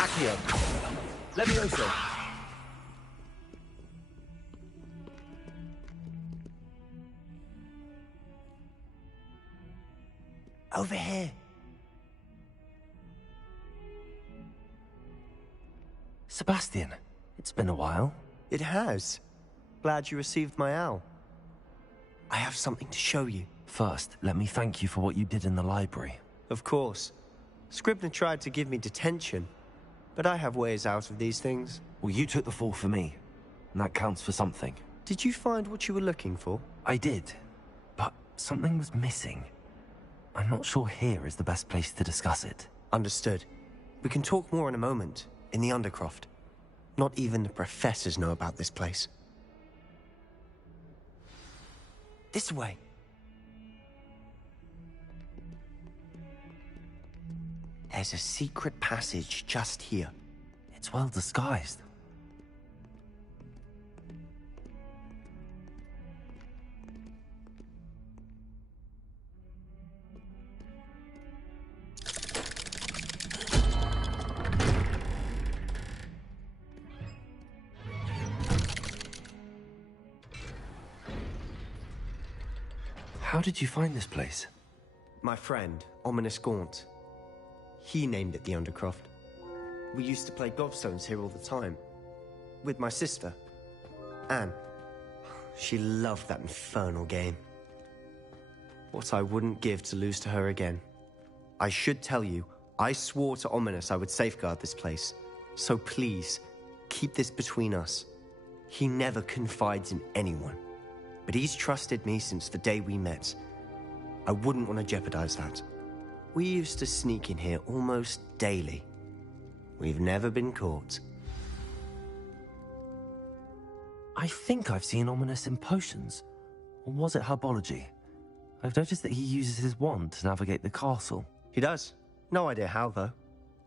Accio, Levioso. Over here. Sebastian, it's been a while. It has. Glad you received my owl. I have something to show you. First, let me thank you for what you did in the library. Of course. Scribner tried to give me detention, but I have ways out of these things. Well, you took the fall for me, and that counts for something. Did you find what you were looking for? I did, but something was missing. I'm not sure here is the best place to discuss it. Understood. We can talk more in a moment, in the Undercroft. Not even the professors know about this place. This way. There's a secret passage just here. It's well disguised. How did you find this place? My friend, Ominous Gaunt. He named it the Undercroft. We used to play gobstones here all the time. With my sister, Anne. She loved that infernal game. What I wouldn't give to lose to her again. I should tell you, I swore to Ominous I would safeguard this place. So please, keep this between us. He never confides in anyone. But he's trusted me since the day we met. I wouldn't want to jeopardize that. We used to sneak in here almost daily. We've never been caught. I think I've seen Ominous in potions. Or was it herbology? I've noticed that he uses his wand to navigate the castle. He does. No idea how, though.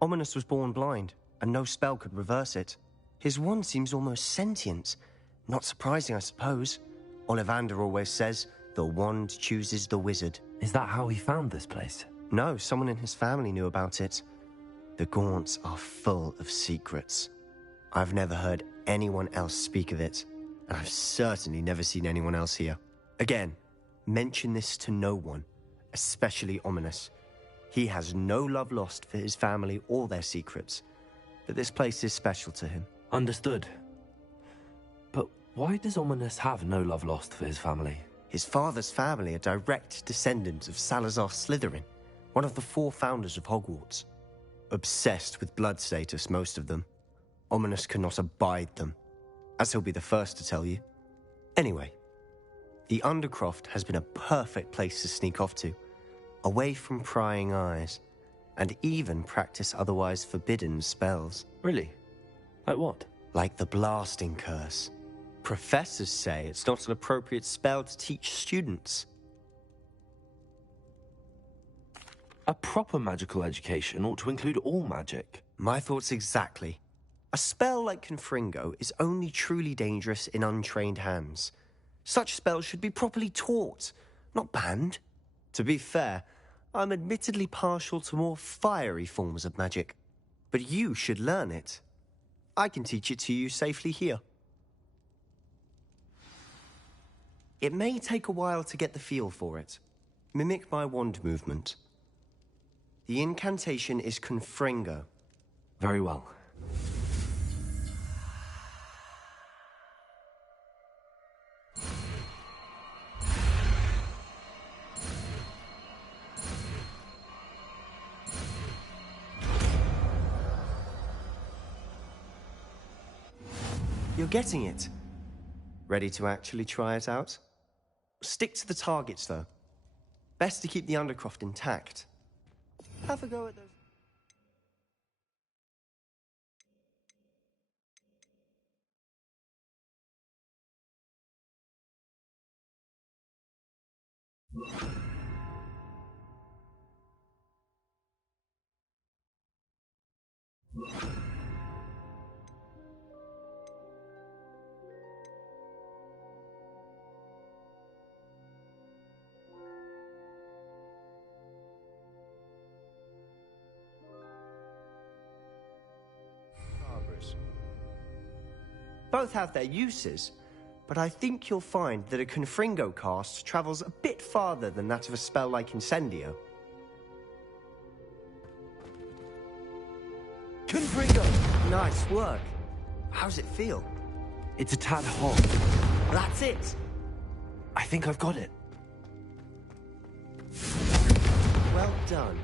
Ominous was born blind, and no spell could reverse it. His wand seems almost sentient. Not surprising, I suppose. Ollivander always says, the wand chooses the wizard. Is that how he found this place? No, someone in his family knew about it. The Gaunts are full of secrets. I've never heard anyone else speak of it, and I've certainly never seen anyone else here. Again, mention this to no one, especially Ominous. He has no love lost for his family or their secrets, but this place is special to him. Understood. But why does Ominous have no love lost for his family? His father's family are direct descendants of Salazar Slytherin, one of the 4 founders of Hogwarts. Obsessed with blood status, most of them. Ominous cannot abide them, as he'll be the first to tell you. Anyway, the Undercroft has been a perfect place to sneak off to, away from prying eyes, and even practice otherwise forbidden spells. Really? Like what? Like the blasting curse. Professors say it's not an appropriate spell to teach students. A proper magical education ought to include all magic. My thoughts exactly. A spell like Confringo is only truly dangerous in untrained hands. Such spells should be properly taught, not banned. To be fair, I'm admittedly partial to more fiery forms of magic. But you should learn it. I can teach it to you safely here. It may take a while to get the feel for it. Mimic my wand movement. The incantation is Confringo. Very well. You're getting it. Ready to actually try it out? Stick to the targets, though. Best to keep the Undercroft intact. Have a go at those. Both have their uses, but I think you'll find that a Confringo cast travels a bit farther than that of a spell like Incendio. Confringo! Nice work. How's it feel? It's a tad hot. That's it! I think I've got it. Well done.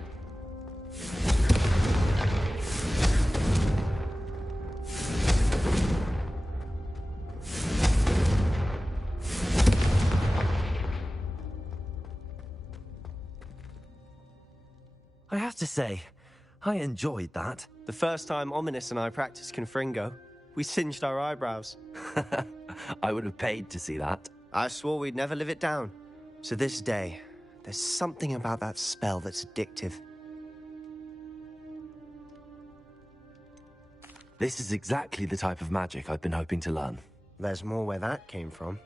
I have to say, I enjoyed that. The first time Ominous and I practiced Confringo, we singed our eyebrows. I would have paid to see that. I swore we'd never live it down. To this day, there's something about that spell that's addictive. This is exactly the type of magic I've been hoping to learn. There's more where that came from.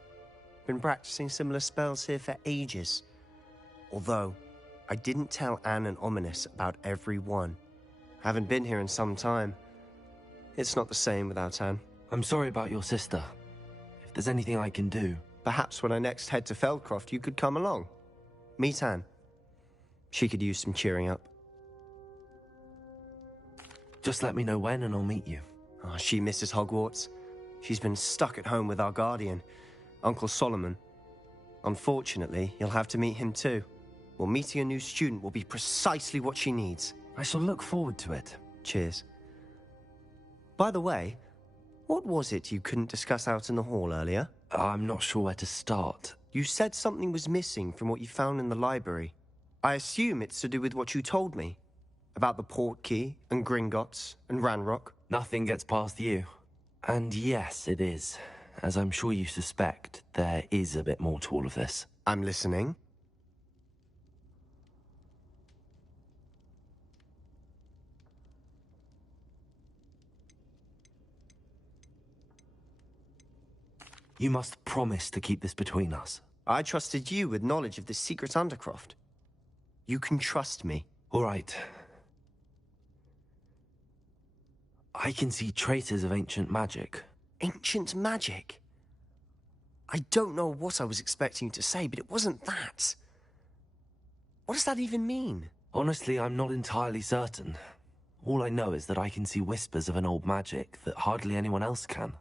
Been practicing similar spells here for ages. Although, I didn't tell Anne and Ominous about every one. Haven't been here in some time. It's not the same without Anne. I'm sorry about your sister. If there's anything I can do... Perhaps when I next head to Feldcroft, you could come along. Meet Anne. She could use some cheering up. Just let me know when and I'll meet you. Oh, she misses Hogwarts. She's been stuck at home with our guardian, Uncle Solomon. Unfortunately, you'll have to meet him too. Well, meeting a new student will be precisely what she needs. I shall look forward to it. Cheers. By the way, what was it you couldn't discuss out in the hall earlier? I'm not sure where to start. You said something was missing from what you found in the library. I assume it's to do with what you told me. About the Portkey, and Gringotts, and Ranrock. Nothing gets past you. And yes, it is. As I'm sure you suspect, there is a bit more to all of this. I'm listening. You must promise to keep this between us. I trusted you with knowledge of the secret Undercroft. You can trust me. All right. I can see traces of ancient magic. Ancient magic? I don't know what I was expecting you to say, but it wasn't that. What does that even mean? Honestly, I'm not entirely certain. All I know is that I can see whispers of an old magic that hardly anyone else can.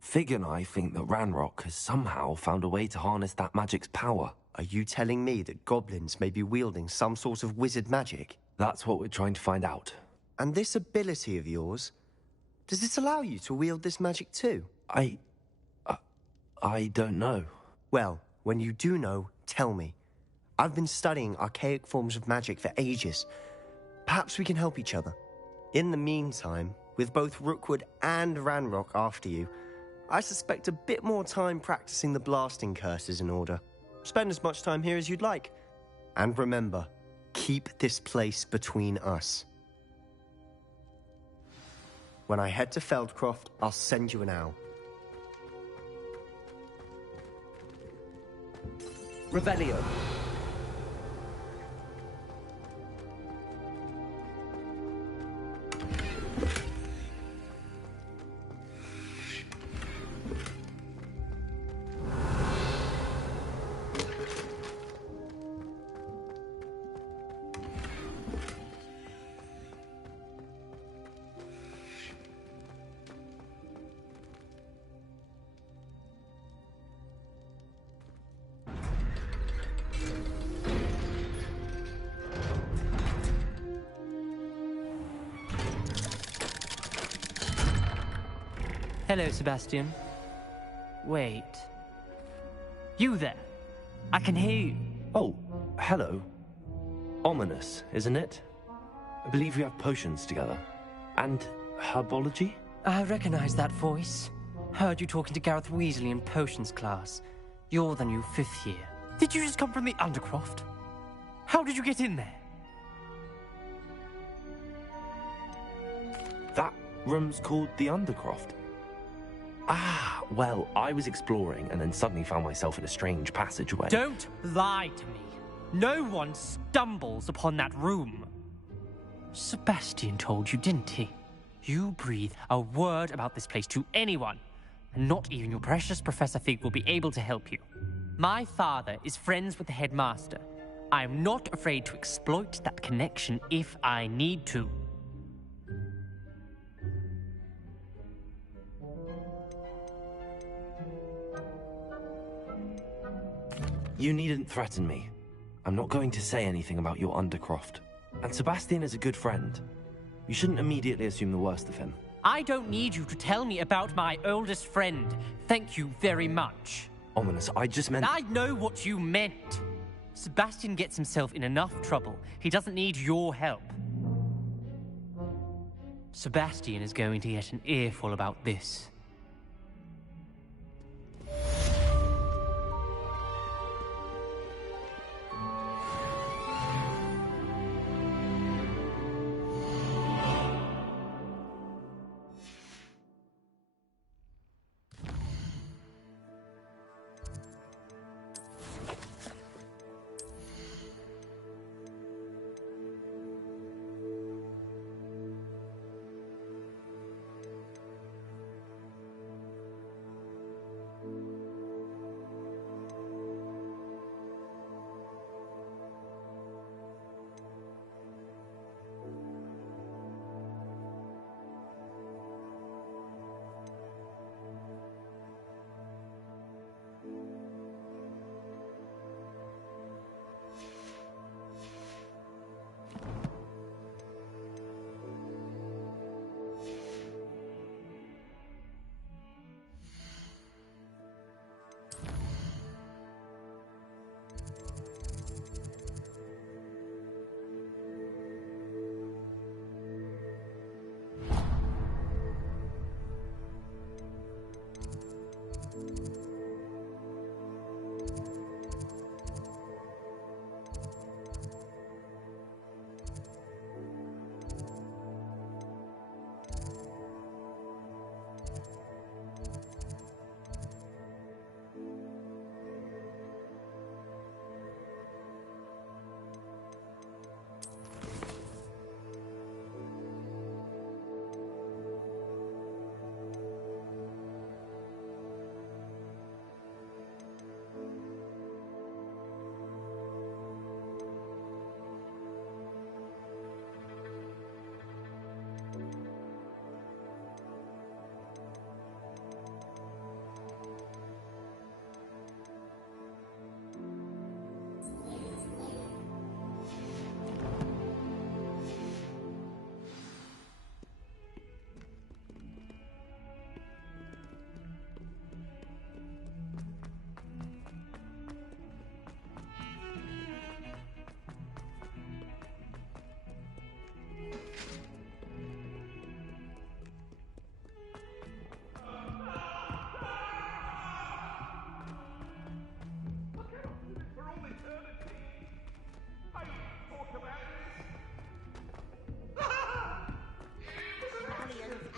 Fig and I think that Ranrock has somehow found a way to harness that magic's power. Are you telling me that goblins may be wielding some sort of wizard magic? That's what we're trying to find out. And this ability of yours, does it allow you to wield this magic too? I don't know. Well, when you do know, tell me. I've been studying archaic forms of magic for ages. Perhaps we can help each other. In the meantime, with both Rookwood and Ranrock after you, I suspect a bit more time practicing the blasting curse is in order. Spend as much time here as you'd like. And remember, keep this place between us. When I head to Feldcroft, I'll send you an owl. Revelio. Hello, Sebastian. Wait. You there? I can hear you. Oh, hello. Ominous, isn't it? I believe we have potions together. And herbology? I recognize that voice. Heard you talking to Gareth Weasley in potions class. You're the new 5th year. Did you just come from the Undercroft? How did you get in there? That room's called the Undercroft. Ah, well, I was exploring and then suddenly found myself in a strange passageway. Don't lie to me. No one stumbles upon that room. Sebastian told you, didn't he? You breathe a word about this place to anyone, and not even your precious Professor Fig will be able to help you. My father is friends with the headmaster. I am not afraid to exploit that connection if I need to. You needn't threaten me. I'm not going to say anything about your Undercroft. And Sebastian is a good friend. You shouldn't immediately assume the worst of him. I don't need you to tell me about my oldest friend. Thank you very much. Ominous, I just meant... I know what you meant. Sebastian gets himself in enough trouble. He doesn't need your help. Sebastian is going to get an earful about this.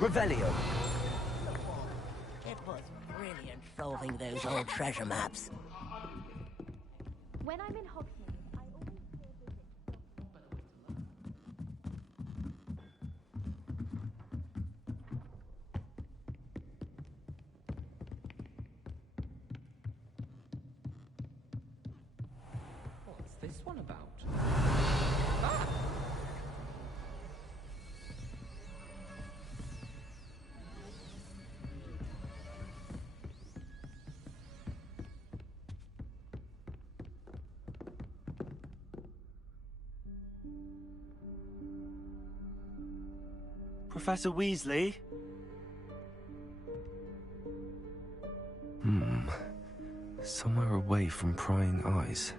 Revelio. It was brilliant solving those old treasure maps. When I'm in Hogsmeade, I always pay a visit. What's this one about? Professor Weasley? Hmm. Somewhere away from prying eyes.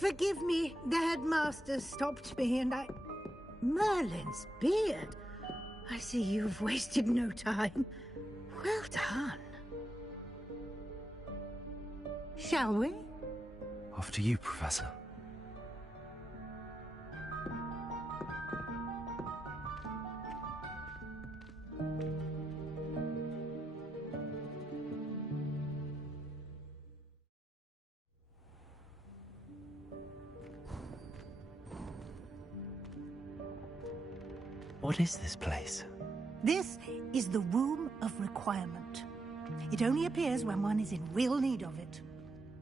Forgive me, the headmaster stopped me and I... Merlin's beard. I see you've wasted no time. Well done. Shall we? After you, Professor. What is this place? This is the Room of Requirement. It only appears when one is in real need of it.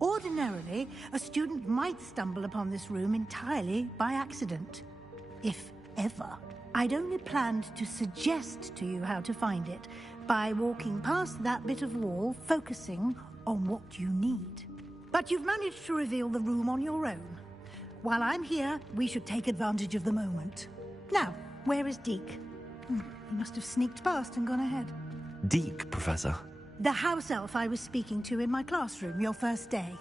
Ordinarily, a student might stumble upon this room entirely by accident. If ever. I'd only planned to suggest to you how to find it by walking past that bit of wall, focusing on what you need. But you've managed to reveal the room on your own. While I'm here, we should take advantage of the moment. Now, where is Deke? He must have sneaked past and gone ahead. Deke, Professor. The house elf I was speaking to in my classroom your first day.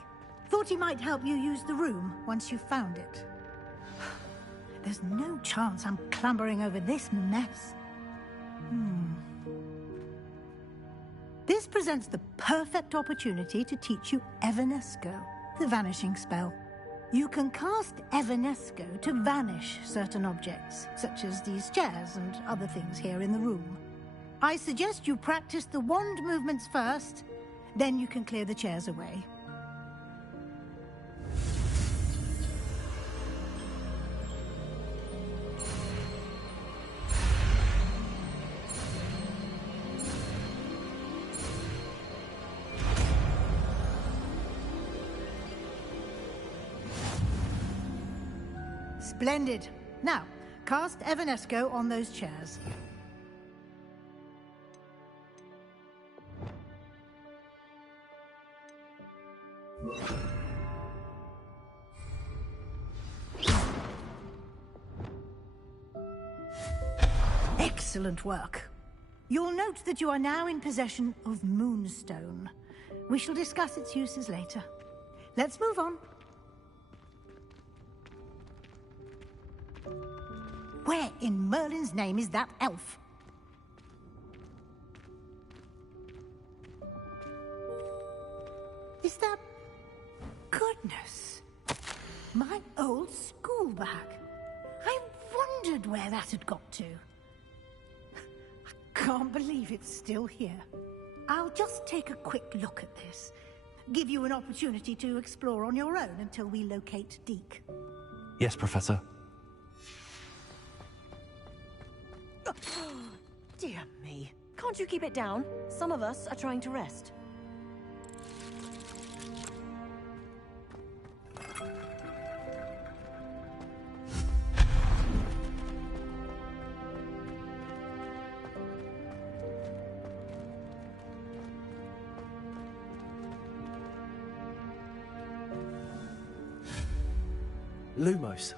Thought he might help you use the room once you found it. There's no chance I'm clambering over this mess. This presents the perfect opportunity to teach you Evanesco, the vanishing spell. You can cast Evanesco to vanish certain objects, such as these chairs and other things here in the room. I suggest you practice the wand movements first, then you can clear the chairs away. Splendid. Now, cast Evanesco on those chairs. Excellent work. You'll note that you are now in possession of Moonstone. We shall discuss its uses later. Let's move on. Where in Merlin's name is that elf? Is that... Goodness! My old school bag. I wondered where that had got to. I can't believe it's still here. I'll just take a quick look at this. Give you an opportunity to explore on your own until we locate Deke. Yes, Professor. Dear me. Can't you keep it down? Some of us are trying to rest. Lumos.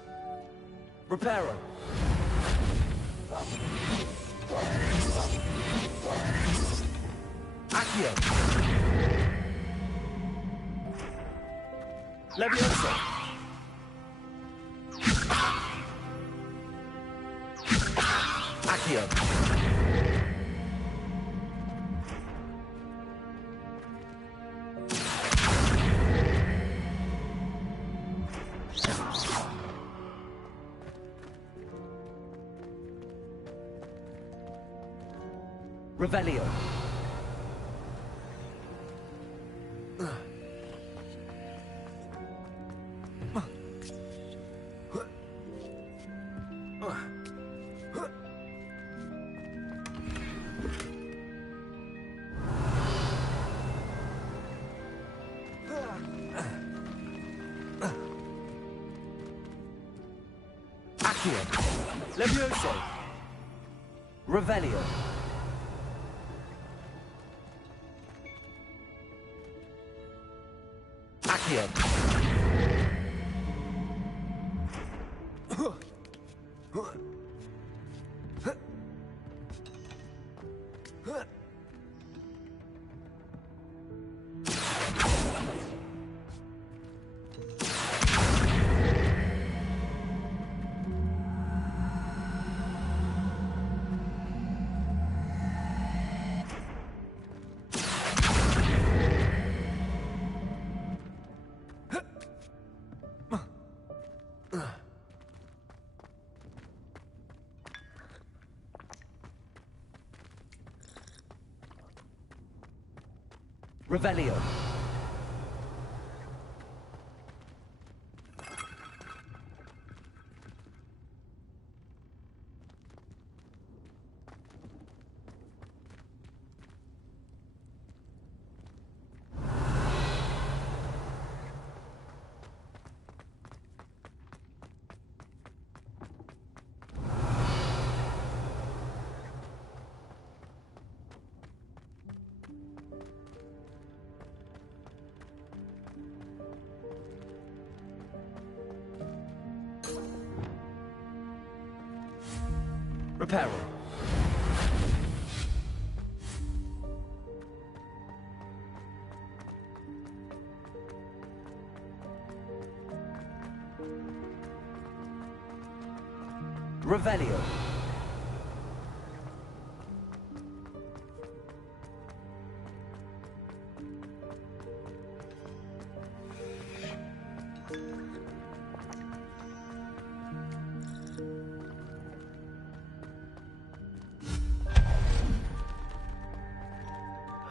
Reparo. Accio. Levioso. Accio. Revelio. Accio. Levioso. Revelio. Accio. Revelio. Reparo. Revelio.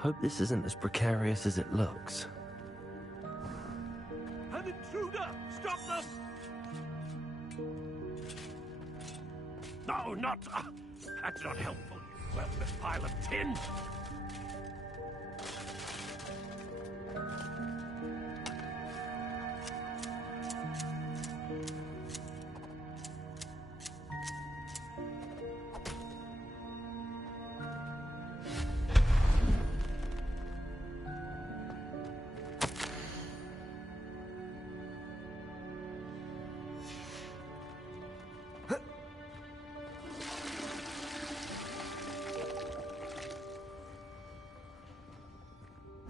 Hope this isn't as precarious as it looks. An intruder! Stop them! No, not... that's not helpful, you worthless pile of tin!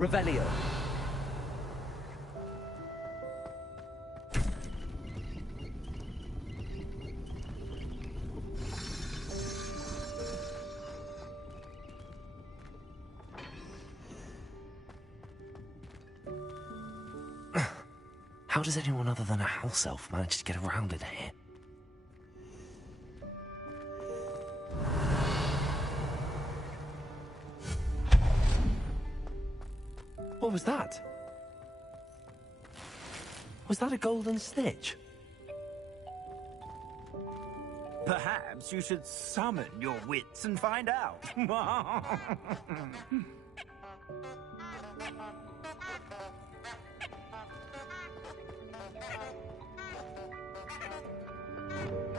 Revelio. How does anyone other than a house elf manage to get around in here? What was that? Was that a golden snitch? Perhaps you should summon your wits and find out.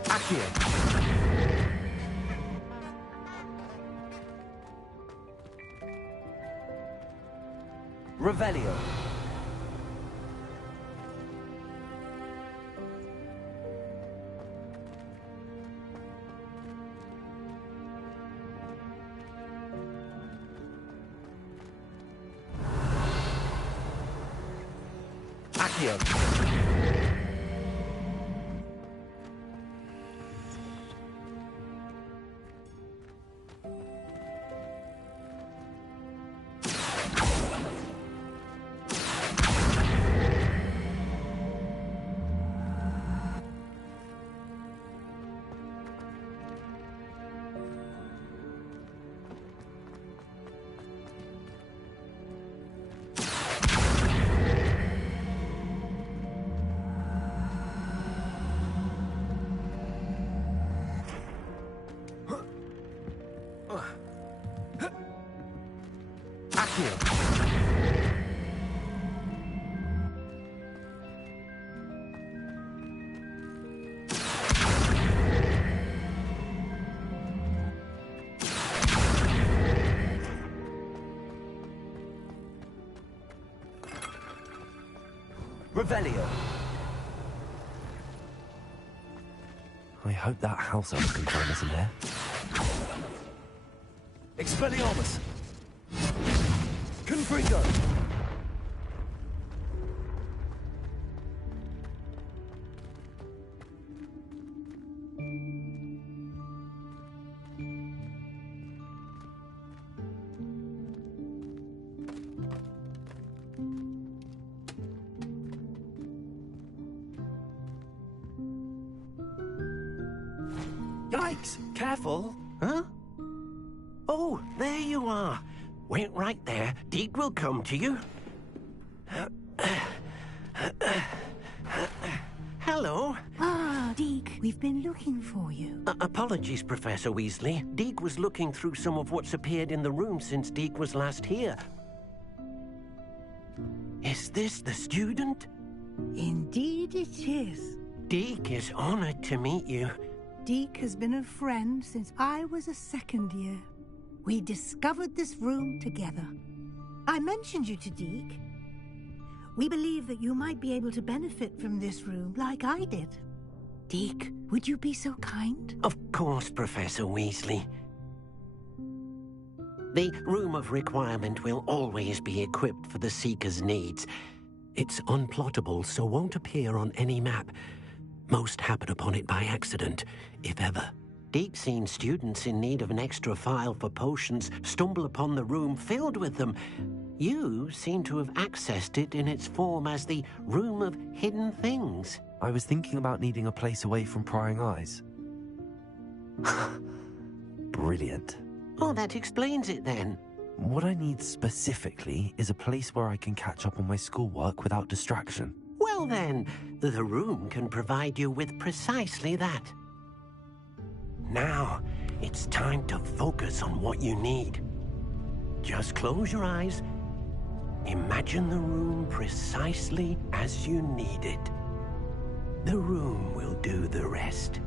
Accio. Revelio. Accio. Revelio! I hope that house elf can find us in there. Expelliarmus! Confringo! Yikes! Careful! Huh? Oh, there you are. Wait right there. Deke will come to you. Hello. Ah, Deke, we've been looking for you. Apologies, Professor Weasley. Deke was looking through some of what's appeared in the room since Deke was last here. Is this the student? Indeed it is. Deke is honored to meet you. Deke has been a friend since I was a second year. We discovered this room together. I mentioned you to Deke. We believe that you might be able to benefit from this room like I did. Deke, would you be so kind? Of course, Professor Weasley. The Room of Requirement will always be equipped for the Seeker's needs. It's unplottable, so won't appear on any map. Most happen upon it by accident, if ever. Deke's seen students in need of an extra file for potions stumble upon the room filled with them. You seem to have accessed it in its form as the Room of Hidden Things. I was thinking about needing a place away from prying eyes. Brilliant. Oh, that explains it then. What I need specifically is a place where I can catch up on my schoolwork without distraction. Well then, the room can provide you with precisely that. Now, it's time to focus on what you need. Just close your eyes. Imagine the room precisely as you need it. The room will do the rest.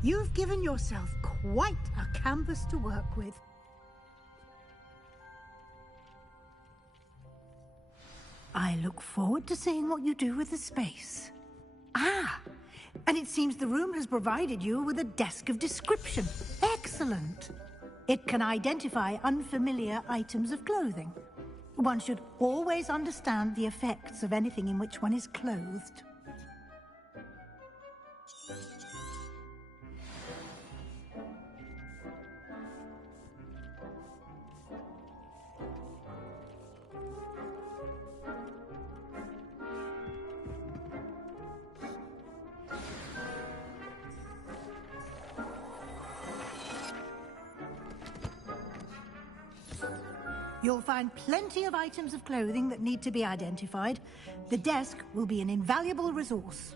You've given yourself quite a canvas to work with. I look forward to seeing what you do with the space. Ah, and it seems the room has provided you with a desk of description. Excellent. It can identify unfamiliar items of clothing. One should always understand the effects of anything in which one is clothed. You'll find plenty of items of clothing that need to be identified. The desk will be an invaluable resource.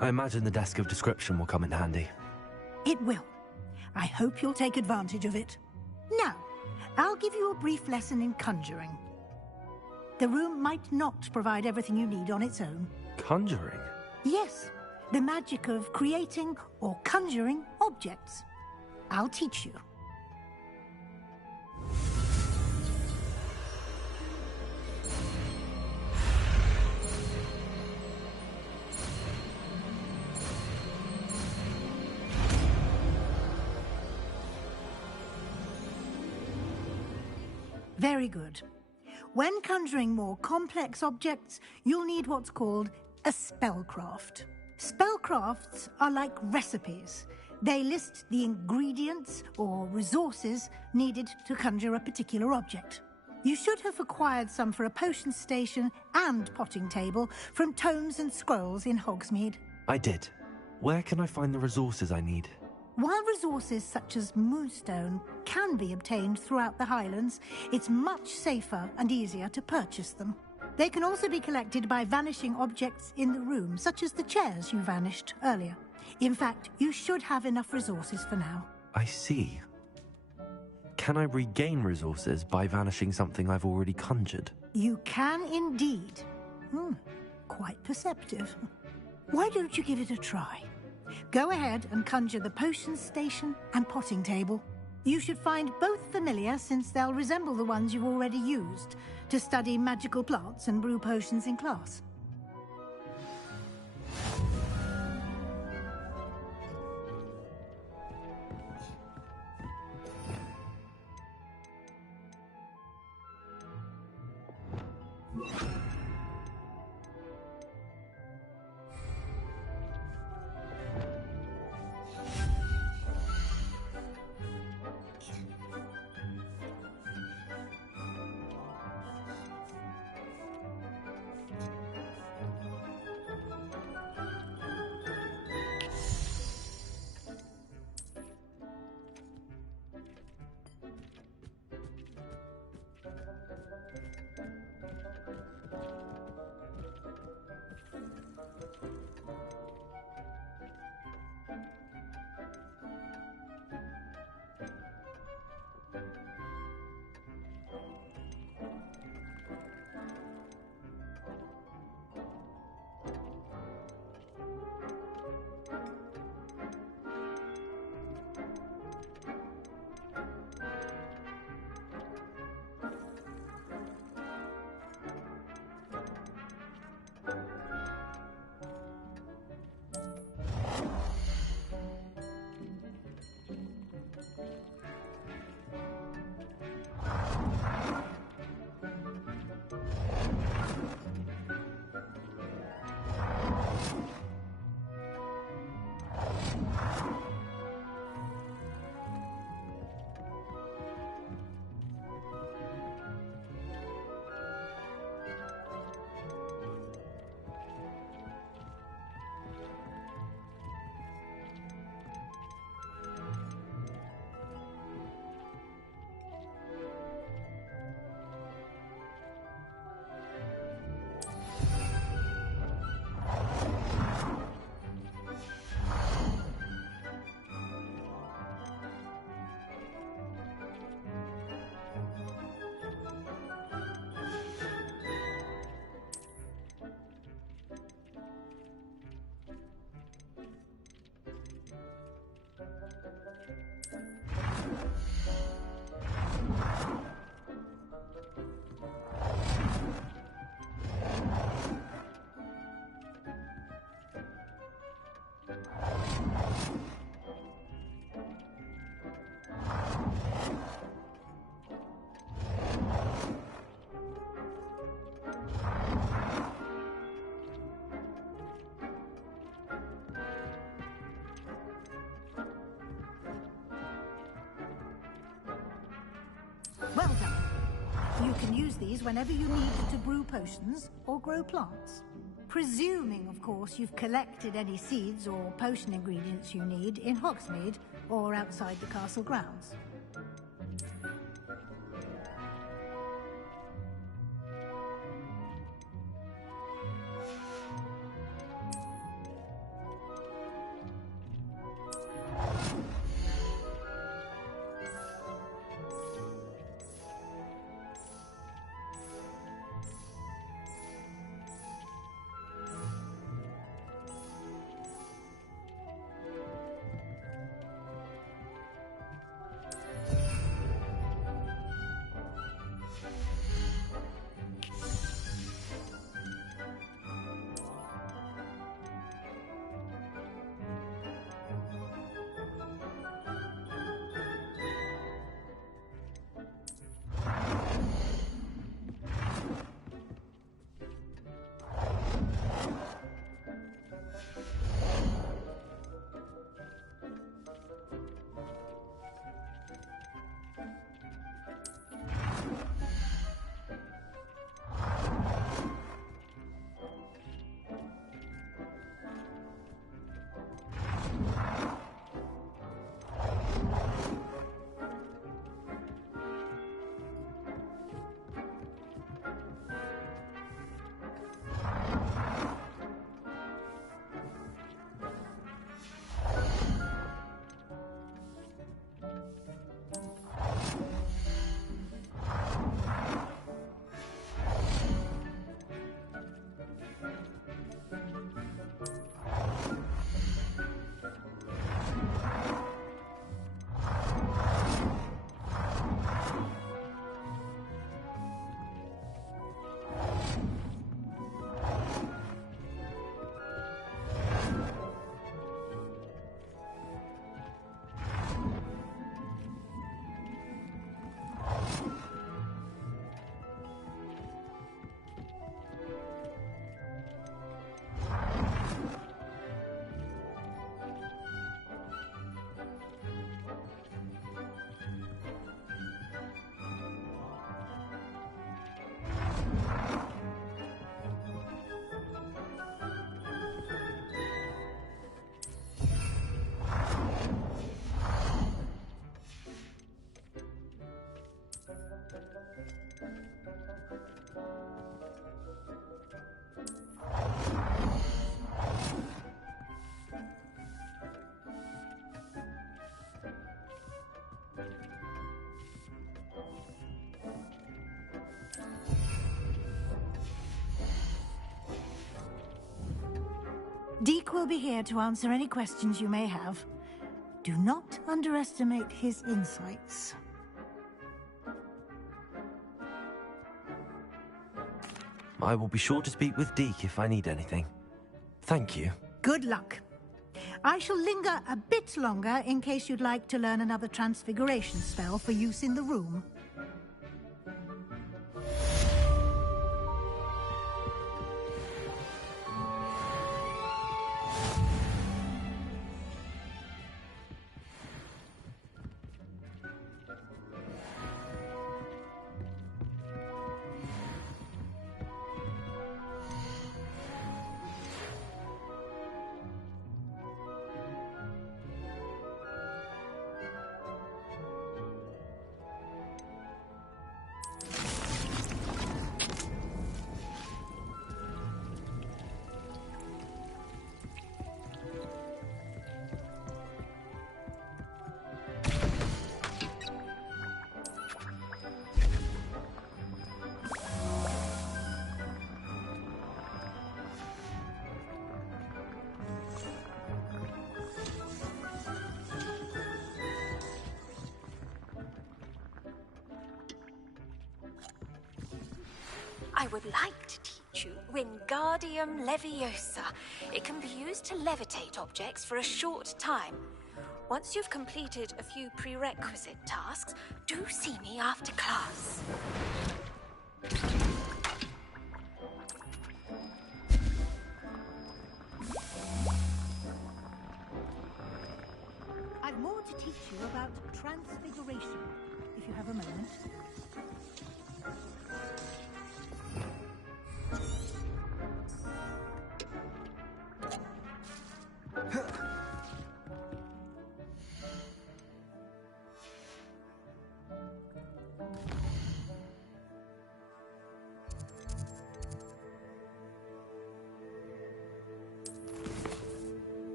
I imagine the desk of description will come in handy. It will. I hope you'll take advantage of it. Now, I'll give you a brief lesson in conjuring. The room might not provide everything you need on its own. Conjuring? Yes, the magic of creating or conjuring objects. I'll teach you. Very good. When conjuring more complex objects, you'll need what's called a spellcraft. Spellcrafts are like recipes. They list the ingredients or resources needed to conjure a particular object. You should have acquired some for a potion station and potting table from tomes and scrolls in Hogsmeade. I did. Where can I find the resources I need? While resources such as moonstone can be obtained throughout the Highlands, it's much safer and easier to purchase them. They can also be collected by vanishing objects in the room, such as the chairs you vanished earlier. In fact, you should have enough resources for now. I see. Can I regain resources by vanishing something I've already conjured? You can indeed. Quite perceptive. Why don't you give it a try? Go ahead and conjure the potion station and potting table. You should find both familiar, since they'll resemble the ones you've already used to study magical plants and brew potions in class. Well done. You can use these whenever you need to brew potions or grow plants. Presuming, of course, you've collected any seeds or potion ingredients you need in Hogsmeade or outside the castle grounds. Deke will be here to answer any questions you may have. Do not underestimate his insights. I will be sure to speak with Deke if I need anything. Thank you. Good luck. I shall linger a bit longer in case you'd like to learn another transfiguration spell for use in the room. I would like to teach you Wingardium Leviosa. It can be used to levitate objects for a short time. Once you've completed a few prerequisite tasks, do see me after class. I've more to teach you about transfiguration, if you have a moment.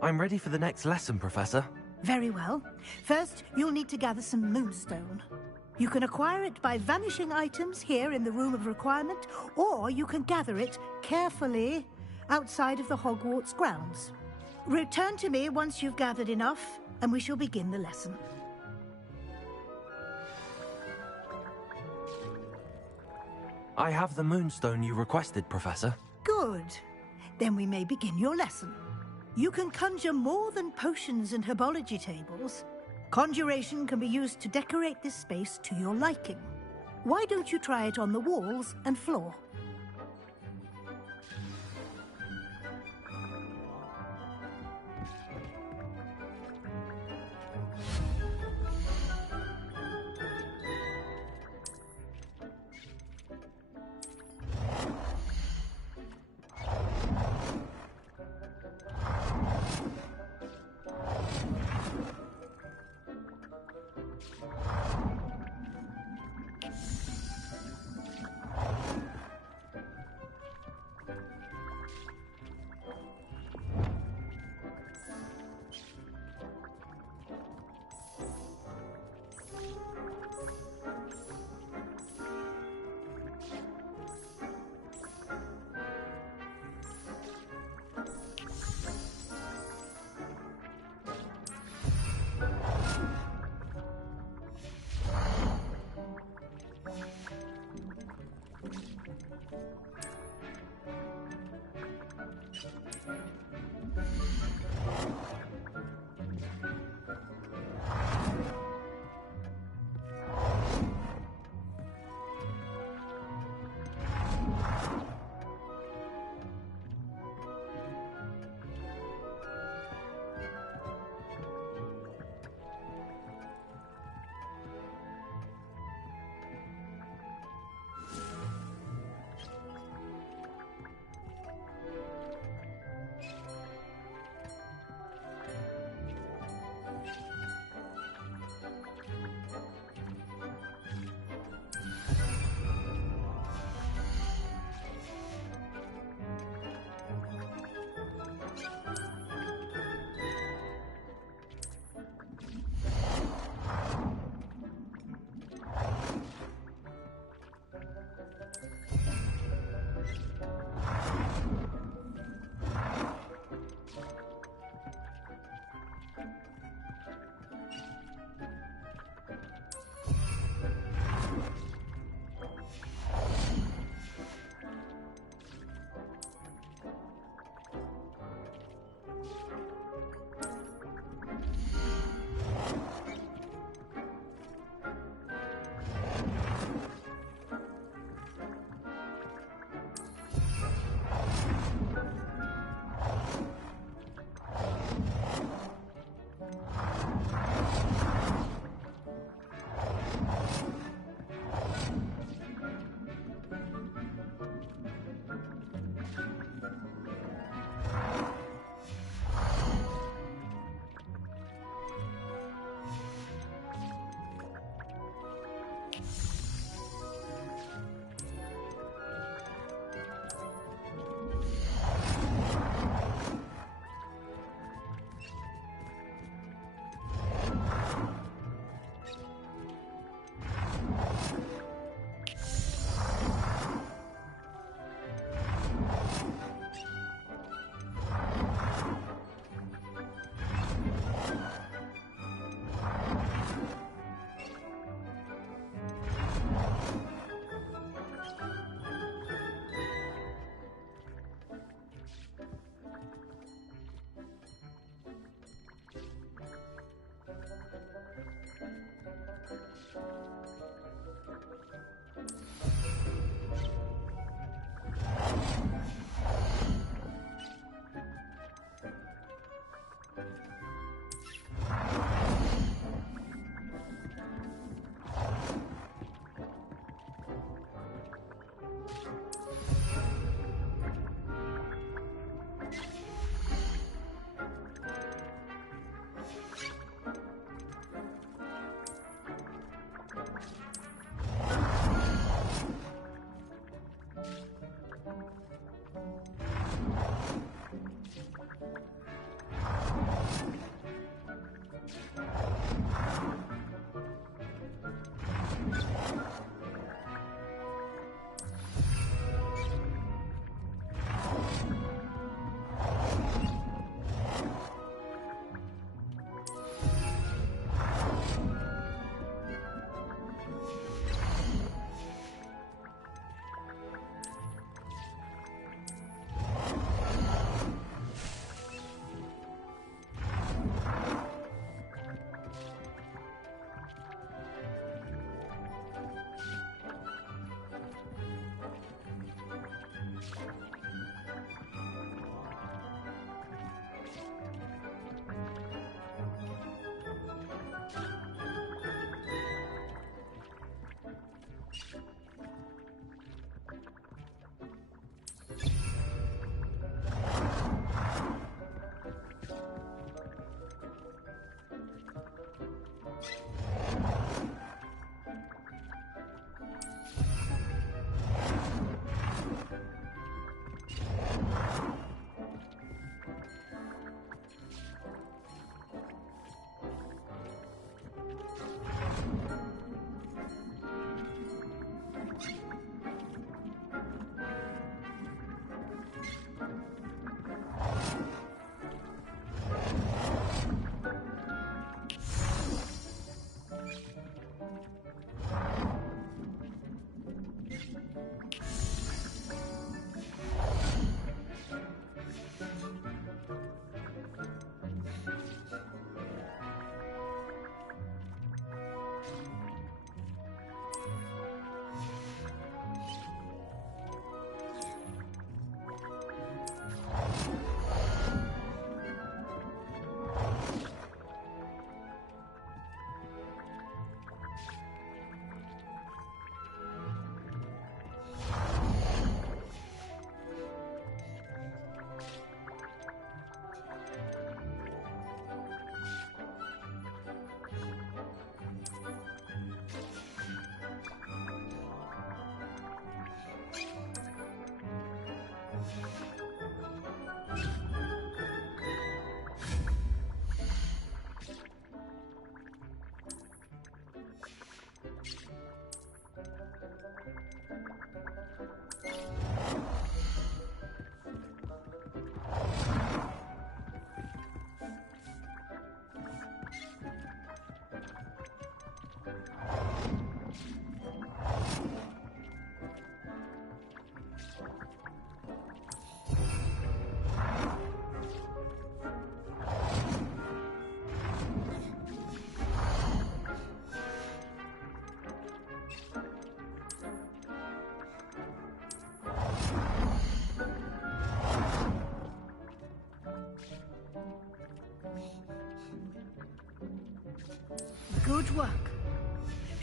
I'm ready for the next lesson, Professor. Very well. First, you'll need to gather some moonstone. You can acquire it by vanishing items here in the Room of Requirement, or you can gather it carefully outside of the Hogwarts grounds. Return to me once you've gathered enough, and we shall begin the lesson. I have the moonstone you requested, Professor. Good. Then we may begin your lesson. You can conjure more than potions and herbology tables. Conjuration can be used to decorate this space to your liking. Why don't you try it on the walls and floor?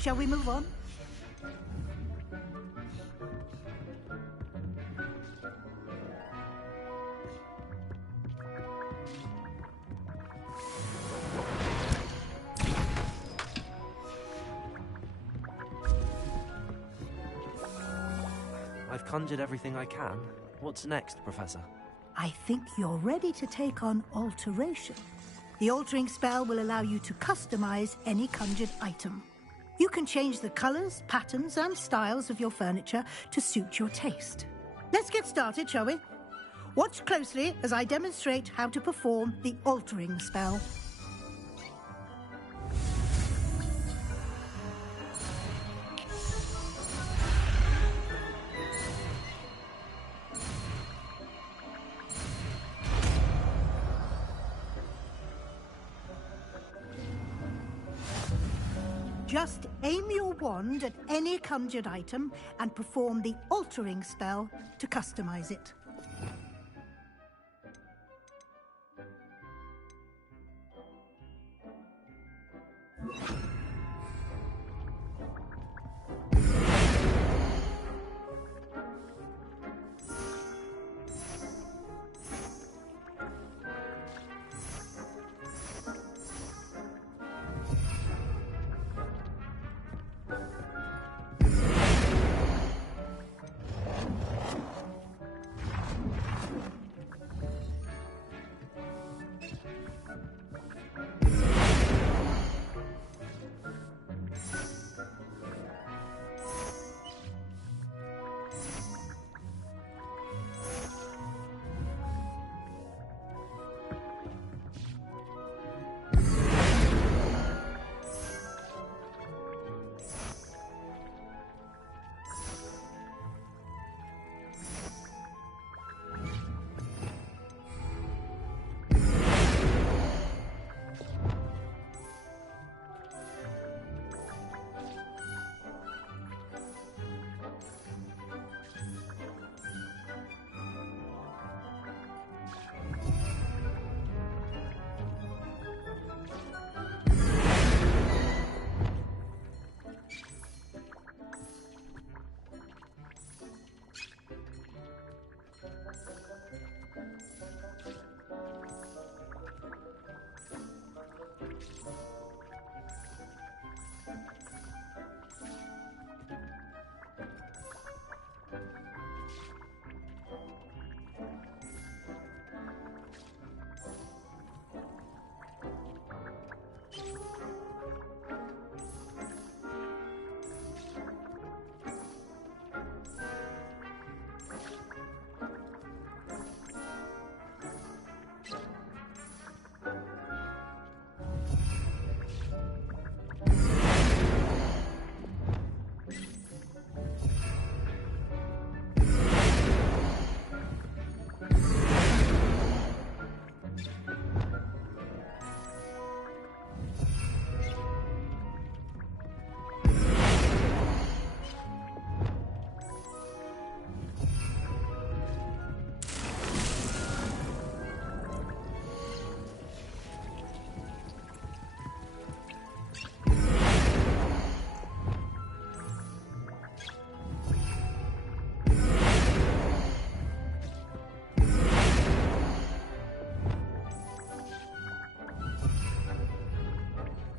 Shall we move on? I've conjured everything I can. What's next, Professor? I think you're ready to take on alteration. The altering spell will allow you to customize any conjured item. You can change the colors, patterns, and styles of your furniture to suit your taste. Let's get started, shall we? Watch closely as I demonstrate how to perform the altering spell. Just aim your wand at any conjured item and perform the altering spell to customize it.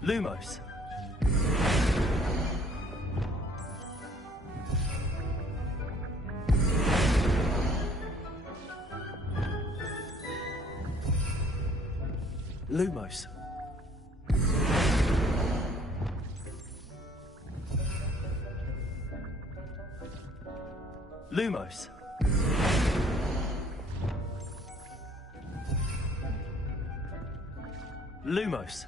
Lumos. Lumos. Lumos. Lumos.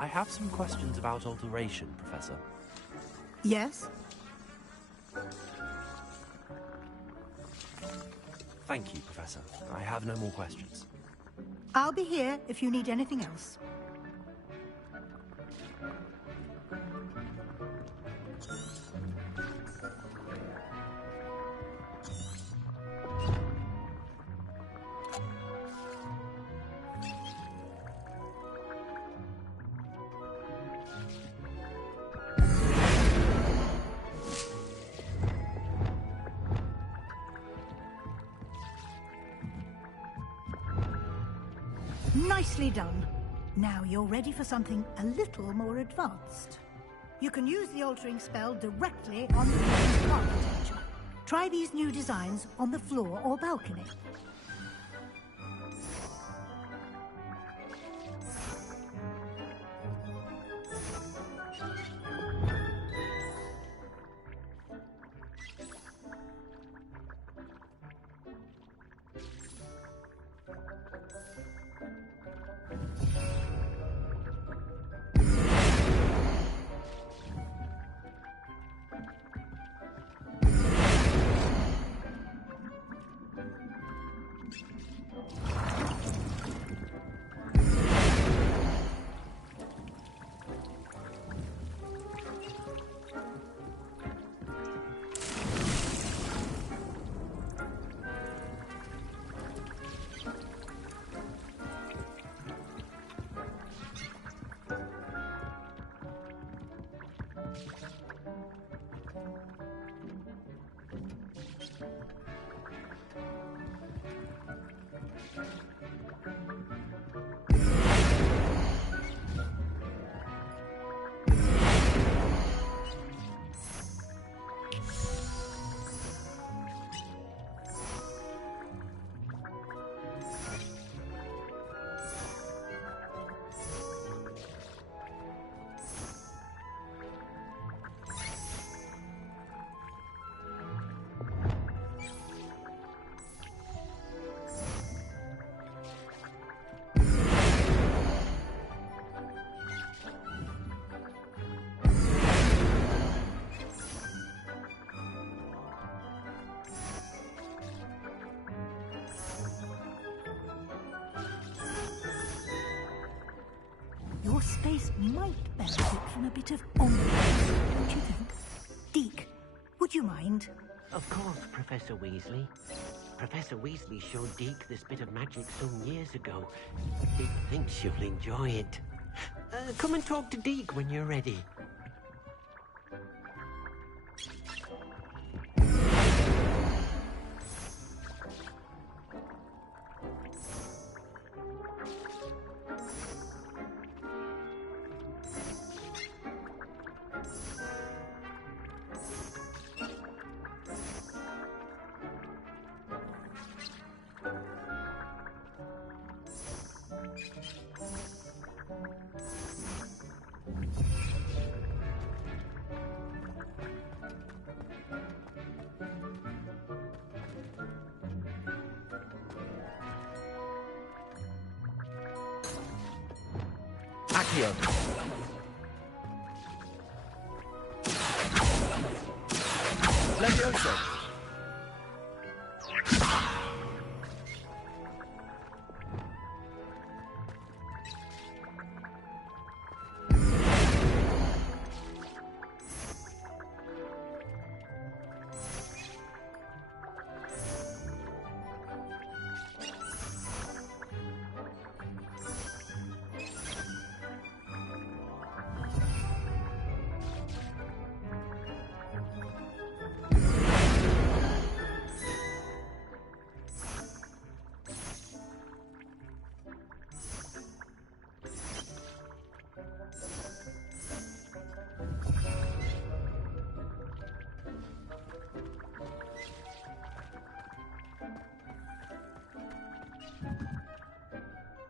I have some questions about alteration, Professor. Yes? Thank you, Professor. I have no more questions. I'll be here if you need anything else. Nicely done. Now you're ready for something a little more advanced. You can use the altering spell directly on the room's architecture. Try these new designs on the floor or balcony. Your space might benefit from a bit of ambiance, don't you think? Deke, would you mind? Of course, Professor Weasley. Professor Weasley showed Deke this bit of magic some years ago. Deke thinks you'll enjoy it. Come and talk to Deke when you're ready. Accio. Levioso.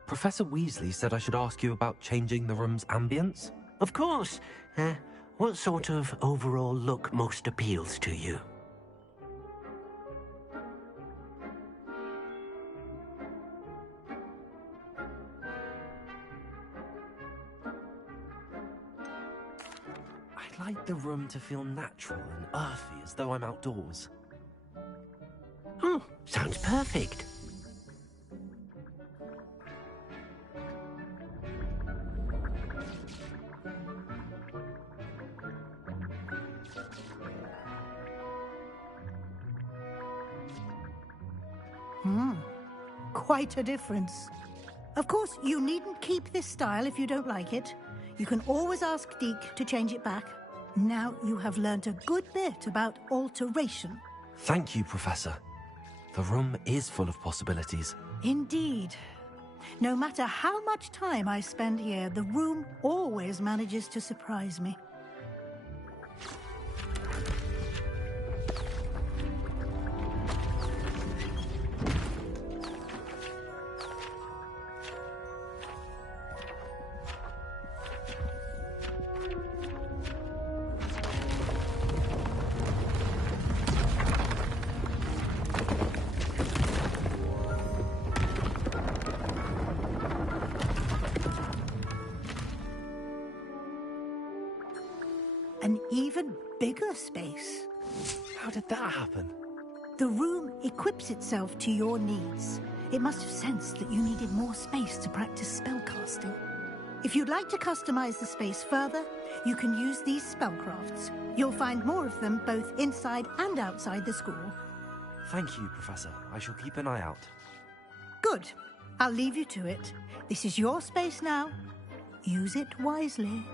Professor Weasley said I should ask you about changing the room's ambience? Of course. What sort of overall look most appeals to you? I'd like the room to feel natural and earthy, as though I'm outdoors. Oh, sounds perfect. Quite a difference. Of course, you needn't keep this style if you don't like it. You can always ask Deke to change it back. Now you have learnt a good bit about alteration. Thank you, Professor. The room is full of possibilities. Indeed. No matter how much time I spend here, the room always manages to surprise me. An even bigger space. How did that happen? The room equips itself to your needs. It must have sensed that you needed more space to practice spellcasting. If you'd like to customize the space further, you can use these spellcrafts. You'll find more of them both inside and outside the school. Thank you, Professor. I shall keep an eye out. Good. I'll leave you to it. This is your space now. Use it wisely.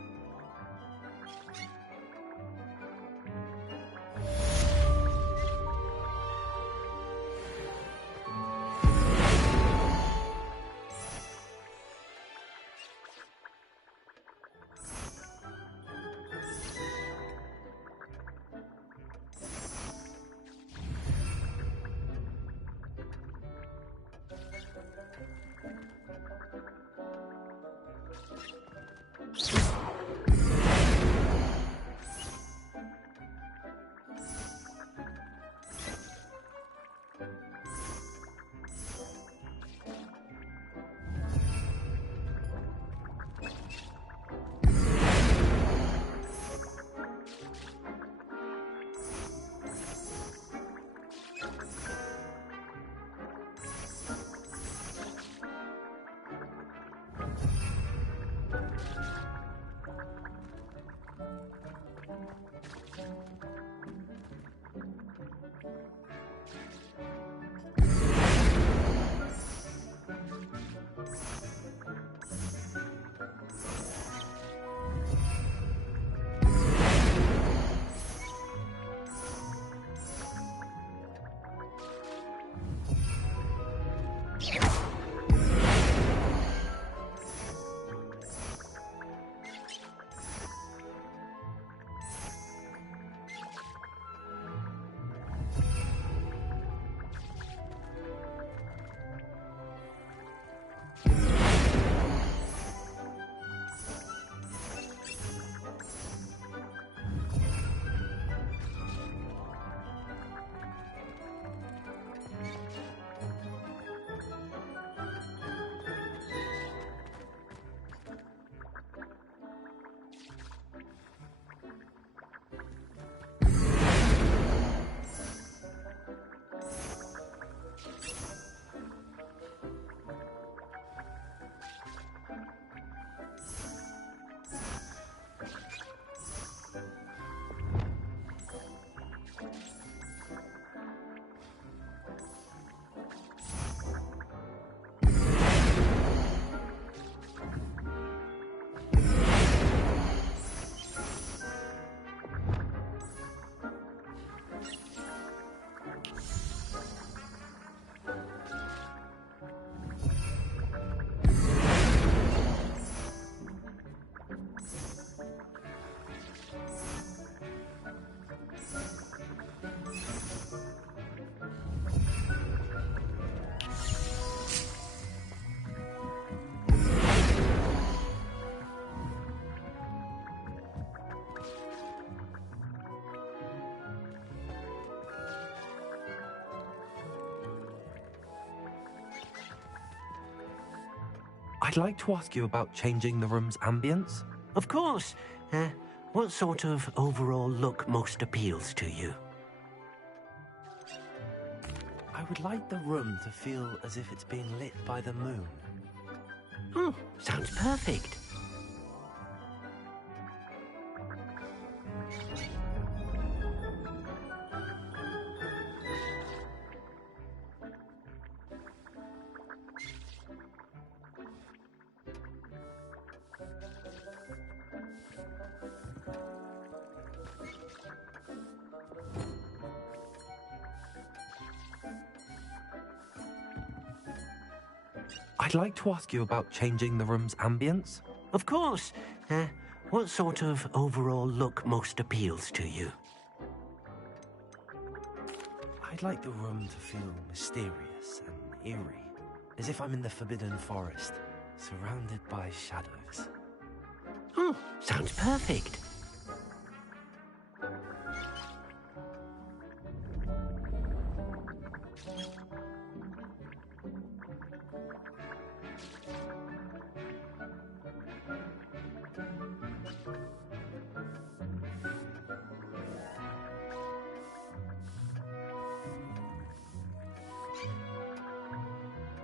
I'd like to ask you about changing the room's ambience. Of course. what sort of overall look most appeals to you? I would like the room to feel as if it's being lit by the moon. Oh, sounds perfect. I'd like to ask you about changing the room's ambience. Of course. What sort of overall look most appeals to you? I'd like the room to feel mysterious and eerie, as if I'm in the Forbidden Forest, surrounded by shadows. Oh, sounds perfect.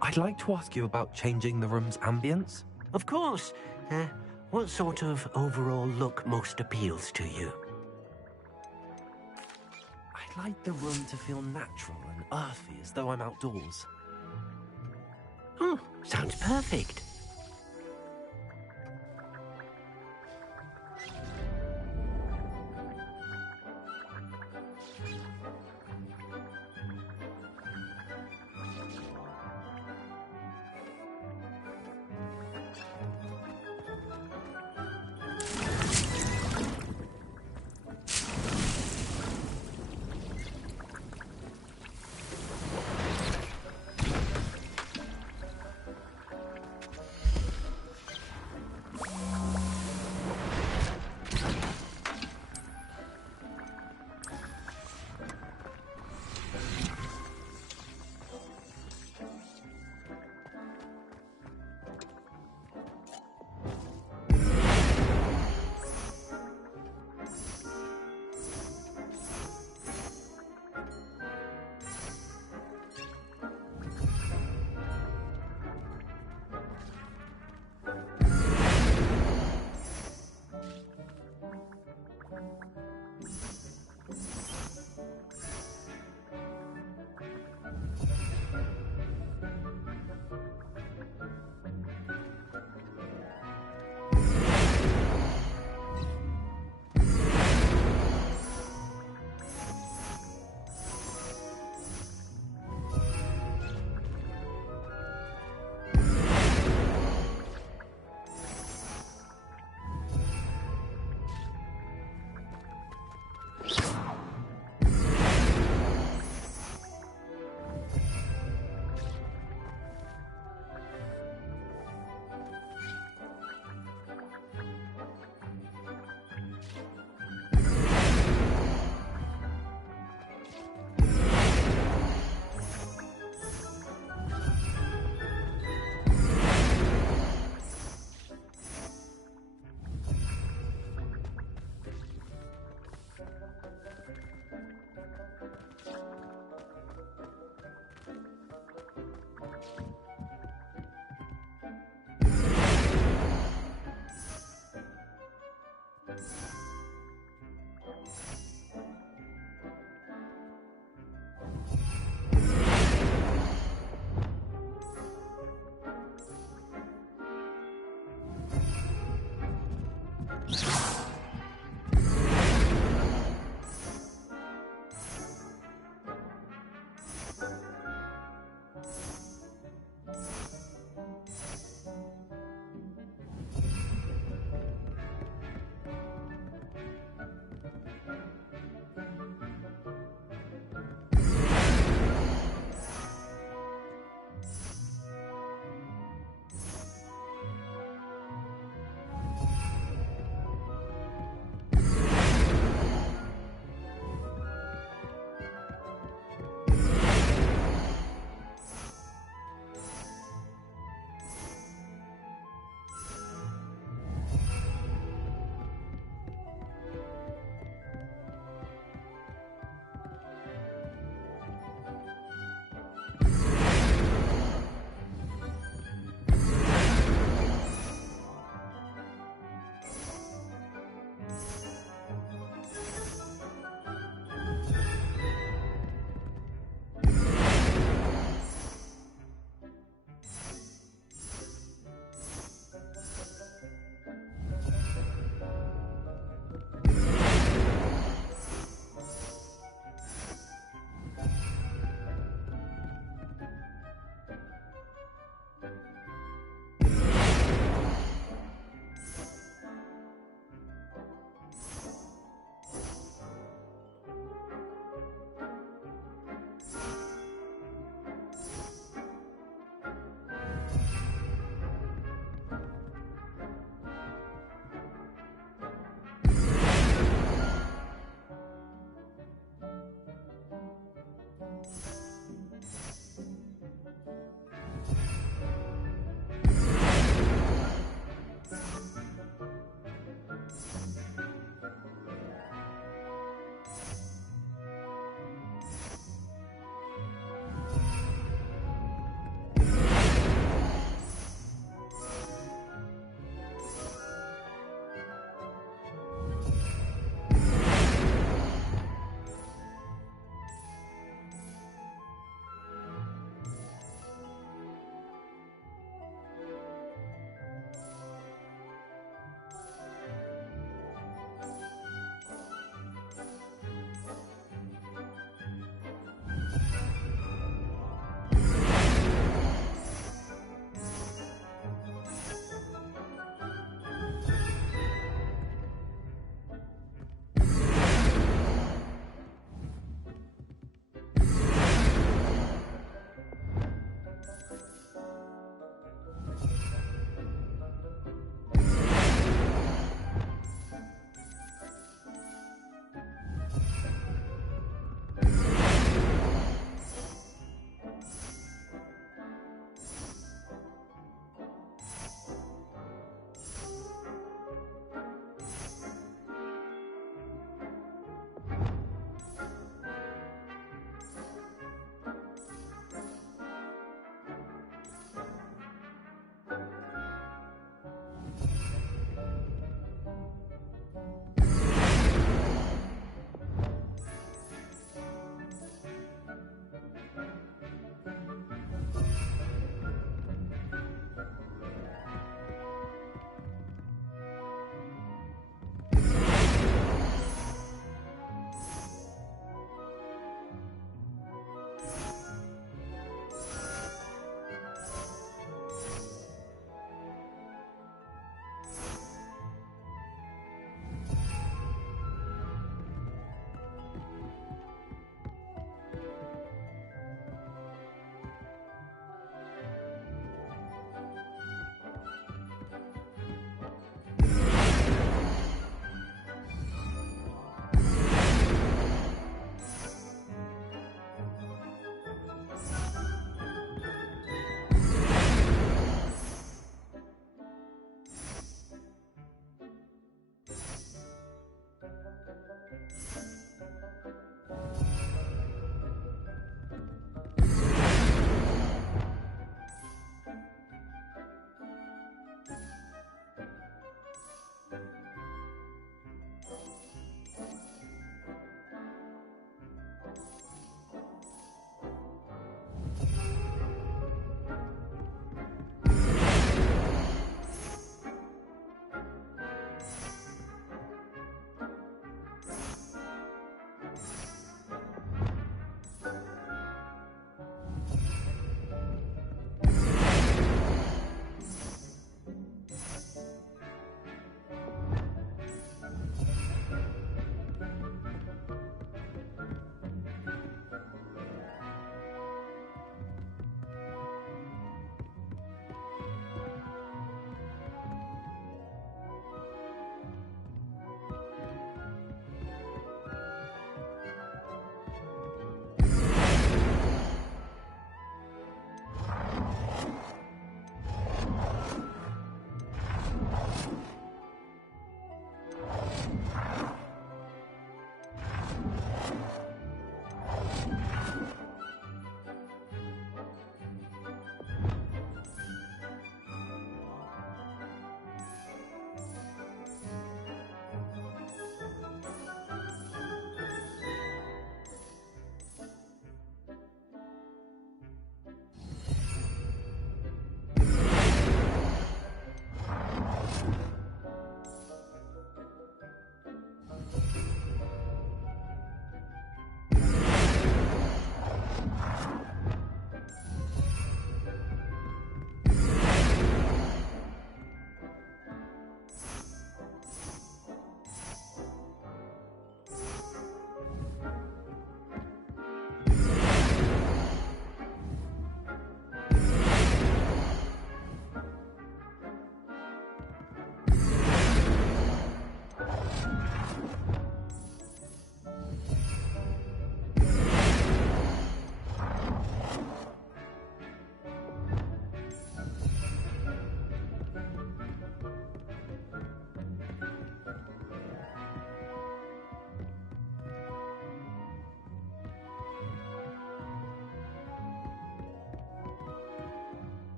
I'd like to ask you about changing the room's ambience. Of course. What sort of overall look most appeals to you? I'd like the room to feel natural and earthy, as though I'm outdoors. Oh, sounds perfect.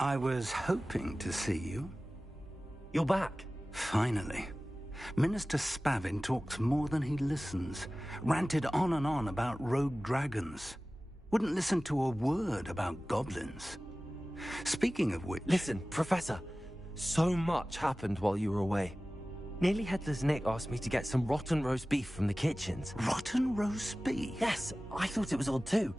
I was hoping to see you. You're back. Finally. Minister Spavin talks more than he listens. Ranted on and on about rogue dragons. Wouldn't listen to a word about goblins. Speaking of which... Listen, Professor. So much happened while you were away. Nearly Headless Nick asked me to get some rotten roast beef from the kitchens. Rotten roast beef? Yes, I thought it was odd too.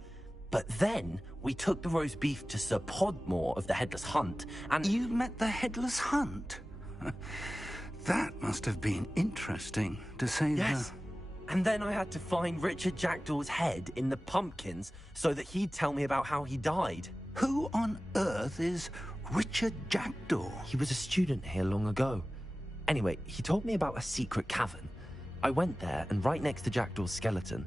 But then, we took the roast beef to Sir Podmore of the Headless Hunt, and... You met the Headless Hunt? That must have been interesting, to say Yes. And then I had to find Richard Jackdaw's head in the pumpkins so that he'd tell me about how he died. Who on earth is Richard Jackdaw? He was a student here long ago. Anyway, he told me about a secret cavern. I went there, and right next to Jackdaw's skeleton,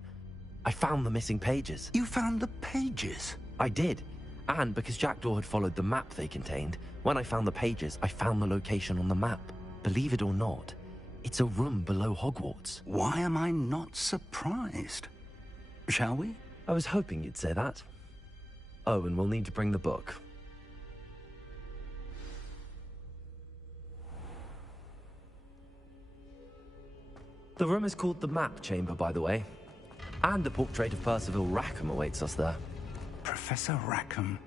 I found the missing pages. You found the pages? I did. And because Jackdaw had followed the map they contained, when I found the pages, I found the location on the map. Believe it or not, it's a room below Hogwarts. Why am I not surprised? Shall we? I was hoping you'd say that. Oh, and we'll need to bring the book. The room is called the Map Chamber, by the way. And a portrait of Percival Rackham awaits us there. Professor Rackham.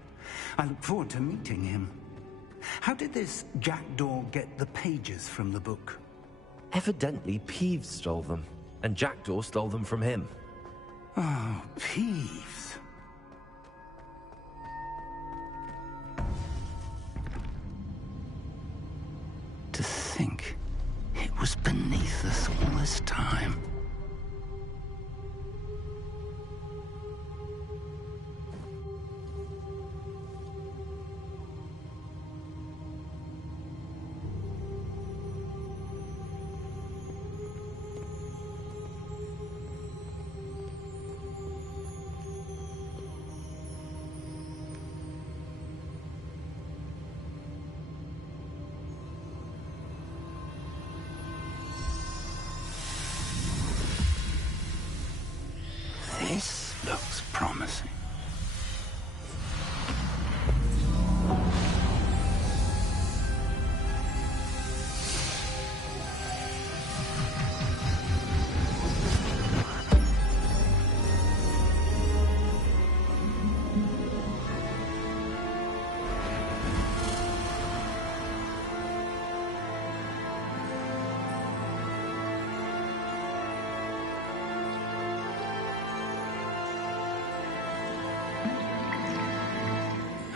I look forward to meeting him. How did this Jackdaw get the pages from the book? Evidently, Peeves stole them, and Jackdaw stole them from him. Oh, Peeves. To think it was beneath us all this time. This looks promising.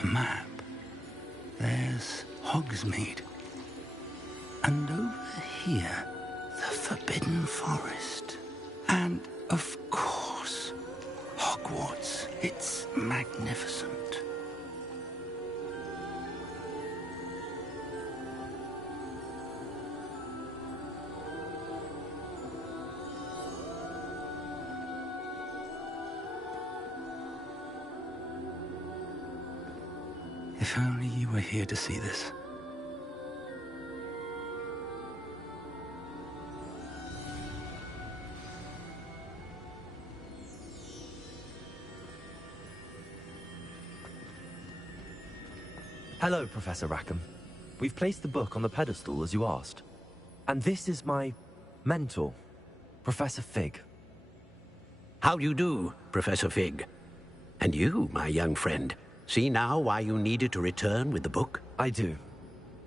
Map. There's Hogsmeade. And over here, the Forbidden Forest. And, of course, Hogwarts. It's magnificent. If only you were here to see this. Hello, Professor Rackham. We've placed the book on the pedestal, as you asked. And this is my mentor, Professor Fig. How do you do, Professor Fig? And you, my young friend, see now why you needed to return with the book? I do.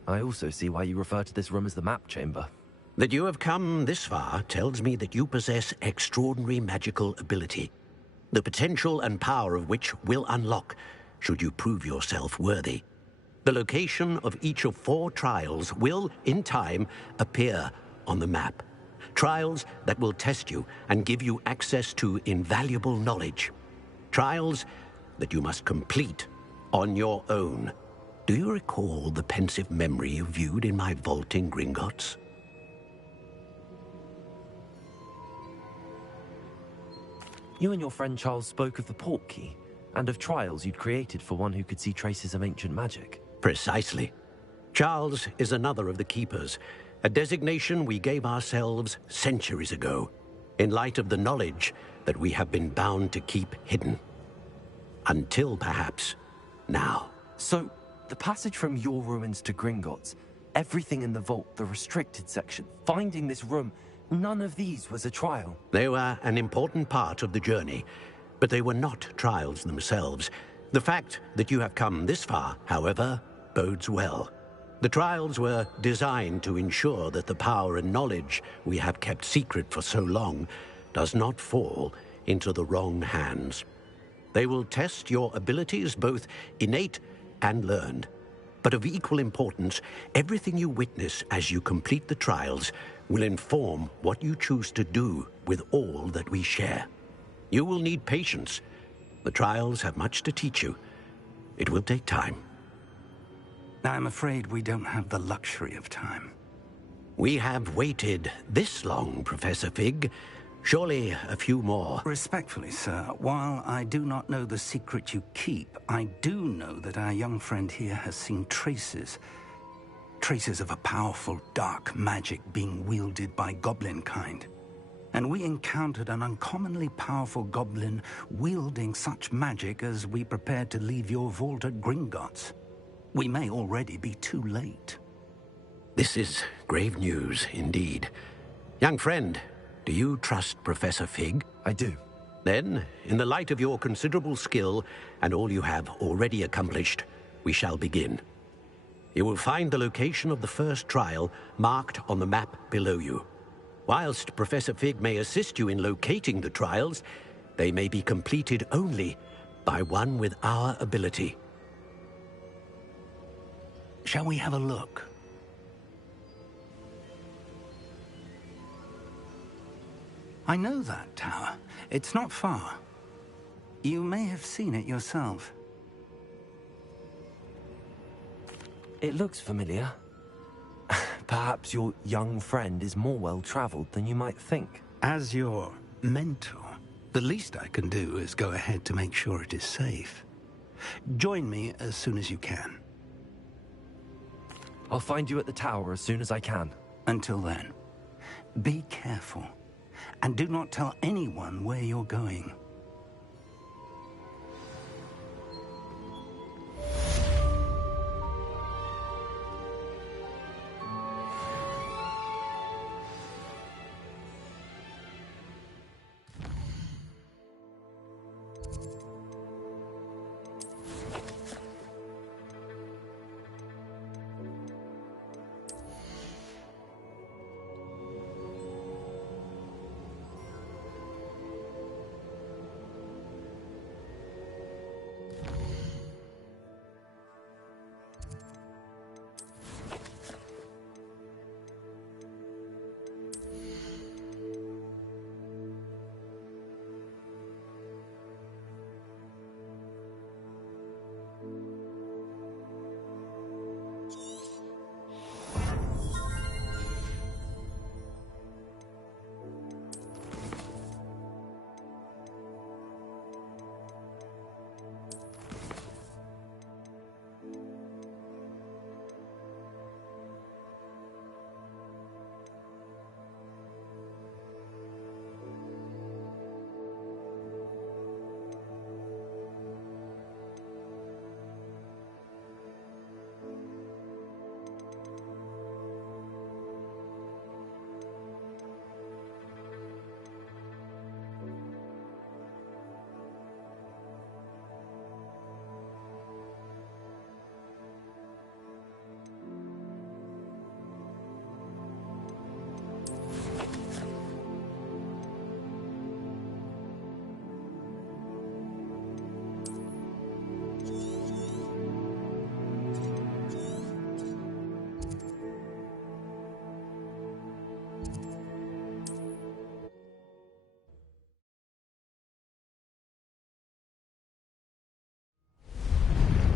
I also see why you refer to this room as the Map Chamber. That you have come this far tells me that you possess extraordinary magical ability, the potential and power of which will unlock should you prove yourself worthy. The location of each of 4 trials will, in time, appear on the map. Trials that will test you and give you access to invaluable knowledge. Trials that you must complete on your own. Do you recall the pensive memory you viewed in my vault in Gringotts? You and your friend Charles spoke of the Portkey, and of trials you'd created for one who could see traces of ancient magic. Precisely. Charles is another of the Keepers, a designation we gave ourselves centuries ago, in light of the knowledge that we have been bound to keep hidden. Until, perhaps, now. So, The passage from your ruins to Gringotts, everything in the vault, the restricted section, finding this room, none of these was a trial. They were an important part of the journey, but they were not trials themselves. The fact that you have come this far, however, bodes well. The trials were designed to ensure that the power and knowledge we have kept secret for so long does not fall into the wrong hands. They will test your abilities, both innate and learned. But of equal importance, everything you witness as you complete the trials will inform what you choose to do with all that we share. You will need patience. The trials have much to teach you. It will take time. I'm afraid we don't have the luxury of time. We have waited this long, Professor Fig. Surely a few more. Respectfully, sir, while I do not know the secret you keep, I do know that our young friend here has seen traces of a powerful dark magic being wielded by goblin kind. And we encountered an uncommonly powerful goblin wielding such magic as we prepared to leave your vault at Gringotts. We may already be too late. This is grave news indeed. Young friend, do you trust Professor Fig? I do. Then, in the light of your considerable skill and all you have already accomplished, we shall begin. You will find the location of the first trial marked on the map below you. Whilst Professor Fig may assist you in locating the trials, they may be completed only by one with our ability. Shall we have a look? I know that tower. It's not far. You may have seen it yourself. It looks familiar. Perhaps your young friend is more well-traveled than you might think. As your mentor, the least I can do is go ahead to make sure it is safe. Join me as soon as you can. I'll find you at the tower as soon as I can. Until then, be careful, and do not tell anyone where you're going.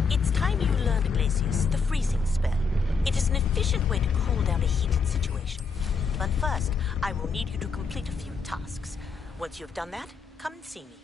It's time you learned Glacius, the freezing spell. It is an efficient way to cool down a heated situation. But first, I will need you to complete a few tasks. Once you've done that, come and see me.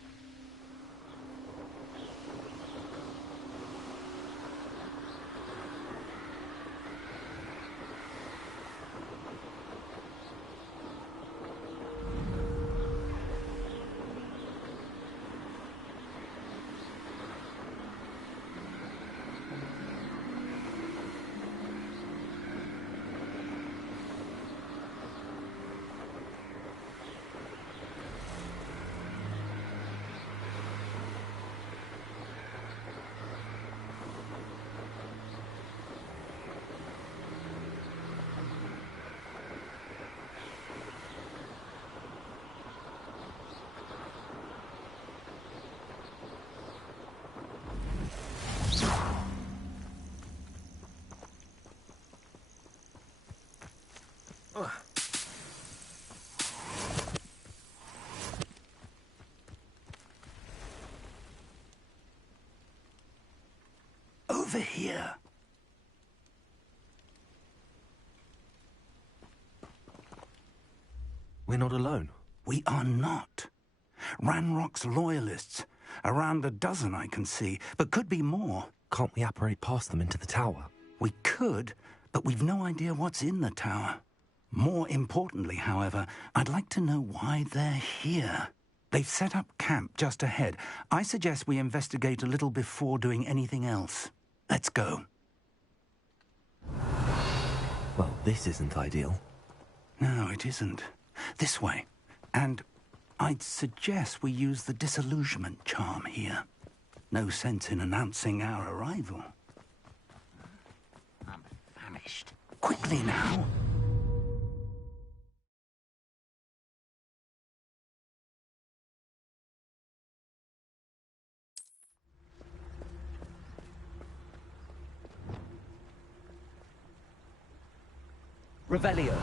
Over here. We're not alone. We are not. Ranrock's loyalists. Around a dozen I can see, but could be more. Can't we apparate past them into the tower? We could, but we've no idea what's in the tower. More importantly, however, I'd like to know why they're here. They've set up camp just ahead. I suggest we investigate a little before doing anything else. Let's go. Well, this isn't ideal. No, it isn't. This way. And I'd suggest we use the disillusionment charm here. No sense in announcing our arrival. I'm famished. Quickly now. Revelio.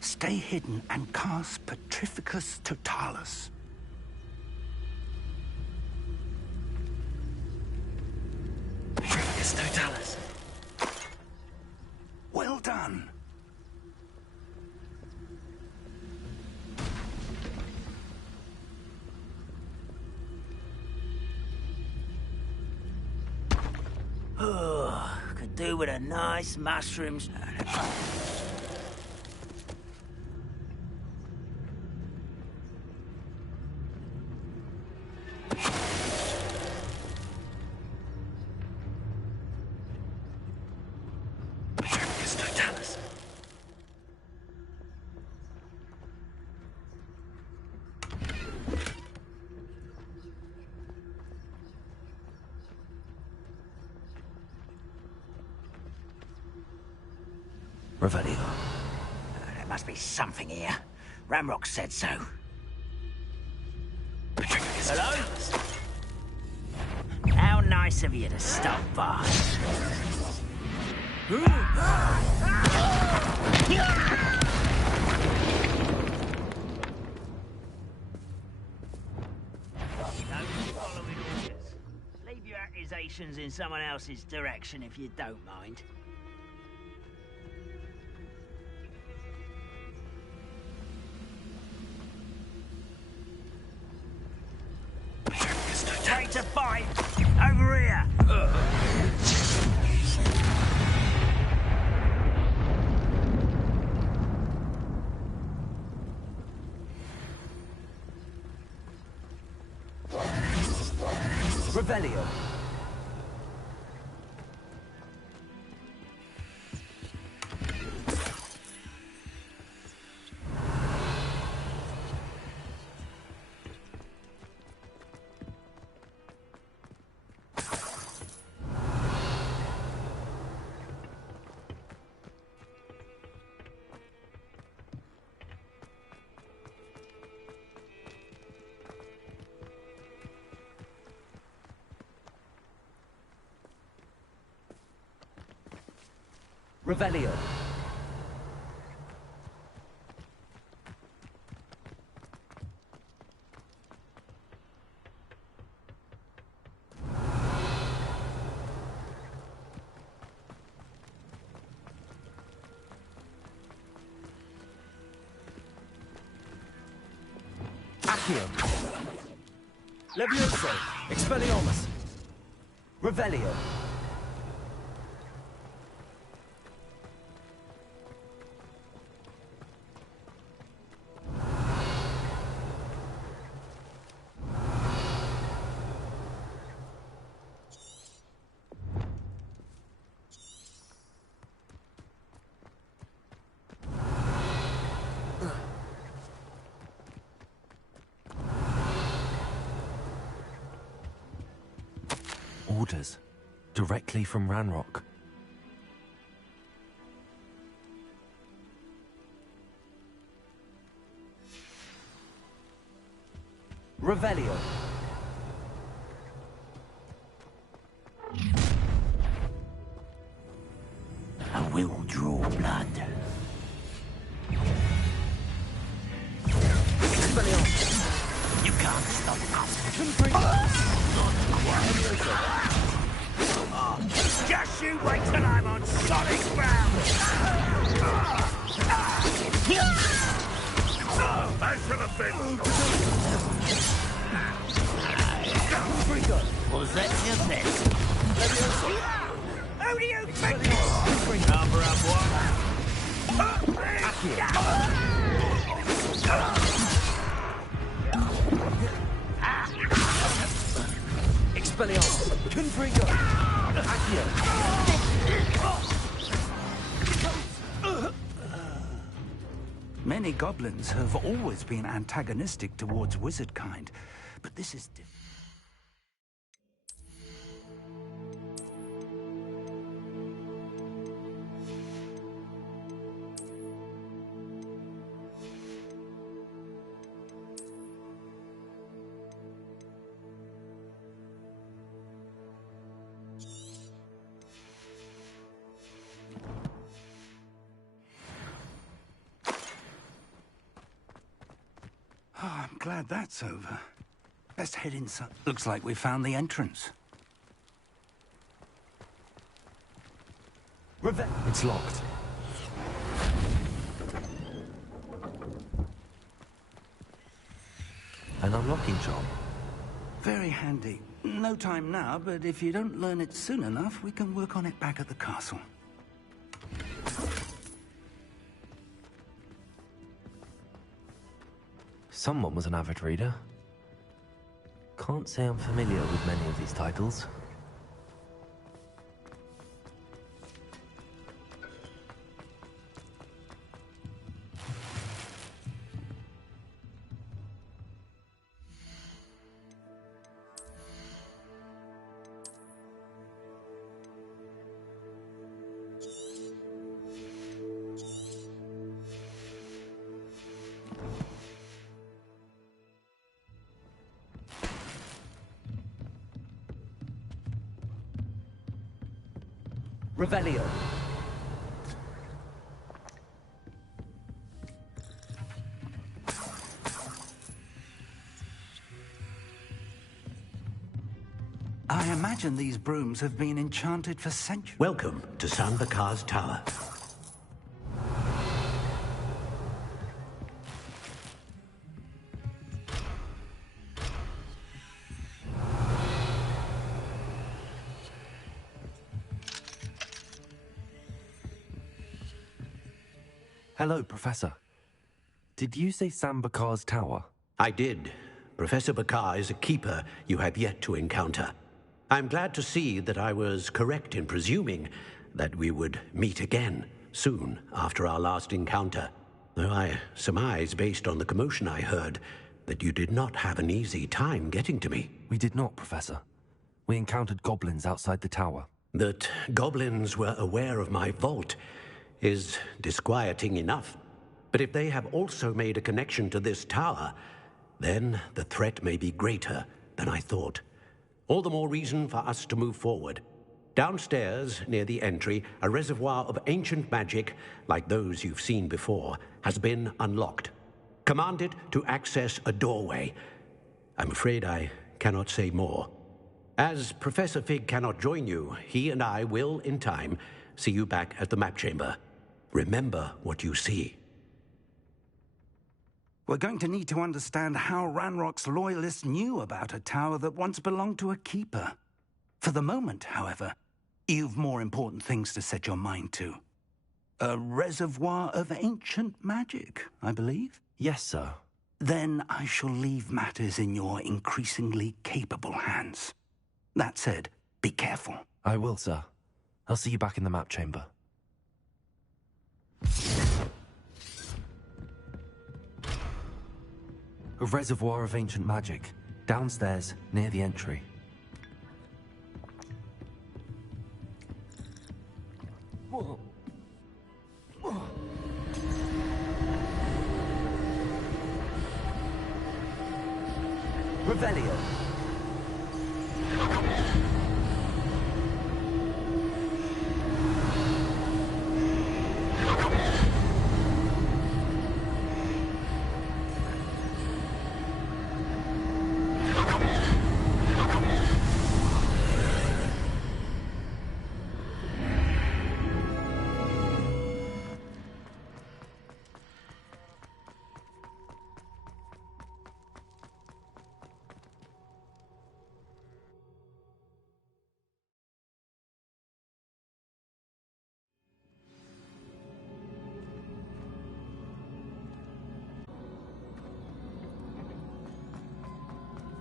Stay hidden and cast Petrificus Totalis. Petrificus Totalis. Well done. Oh, could do with a nice mushrooms. Petrificus Totalis. Revelio. There must be something here. Ramrock said so. Petrificus Hello? Totalis. How nice of you to stop by. No following orders. Leave your accusations in someone else's direction if you don't mind. Ready to fight! Over here! Revelio. Revelio. Accio. Levioso. Expelliarmus. Revelio. Orders. Directly from Ranrock. Revelio. I will draw blood. You can't stop us. Just you wait till I'm on solid ground! Back to the bench! Was that your best? Who do you think? Number up one. Expelliarmus. Confringo. Accio. Many goblins have always been antagonistic towards wizard kind, but this is different. Oh, I'm glad that's over. Best head inside. Looks like we found the entrance. It's locked. An unlocking job. Very handy. No time now, but if you don't learn it soon enough, we can work on it back at the castle. Someone was an avid reader. Can't say I'm familiar with many of these titles. Revelio. I imagine these brooms have been enchanted for centuries. Welcome to Sanbakar's Tower. Hello, Professor. Did you say Sanbakar's Tower? I did. Professor Bakar is a keeper you have yet to encounter. I'm glad to see that I was correct in presuming that we would meet again soon after our last encounter, though I surmise, based on the commotion I heard, that you did not have an easy time getting to me. We did not, Professor. We encountered goblins outside the tower. That goblins were aware of my vault is disquieting enough. But if they have also made a connection to this tower, then the threat may be greater than I thought. All the more reason for us to move forward. Downstairs, near the entry, a reservoir of ancient magic, like those you've seen before, has been unlocked. Commanded to access a doorway. I'm afraid I cannot say more. As Professor Fig cannot join you, he and I will, in time, see you back at the map chamber. Remember what you see. We're going to need to understand how Ranrock's loyalists knew about a tower that once belonged to a keeper. For the moment, however, you've more important things to set your mind to. A reservoir of ancient magic, I believe? Yes, sir. Then I shall leave matters in your increasingly capable hands. That said, be careful. I will, sir. I'll see you back in the map chamber. A reservoir of ancient magic, downstairs, near the entry. Revelio.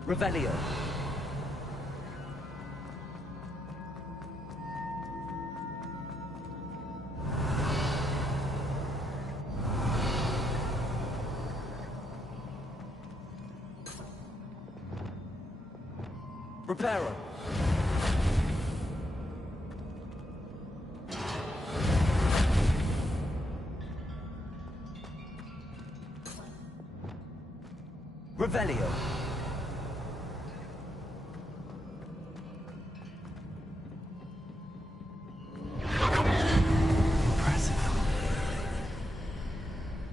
Revelio. Reparo. Revelio.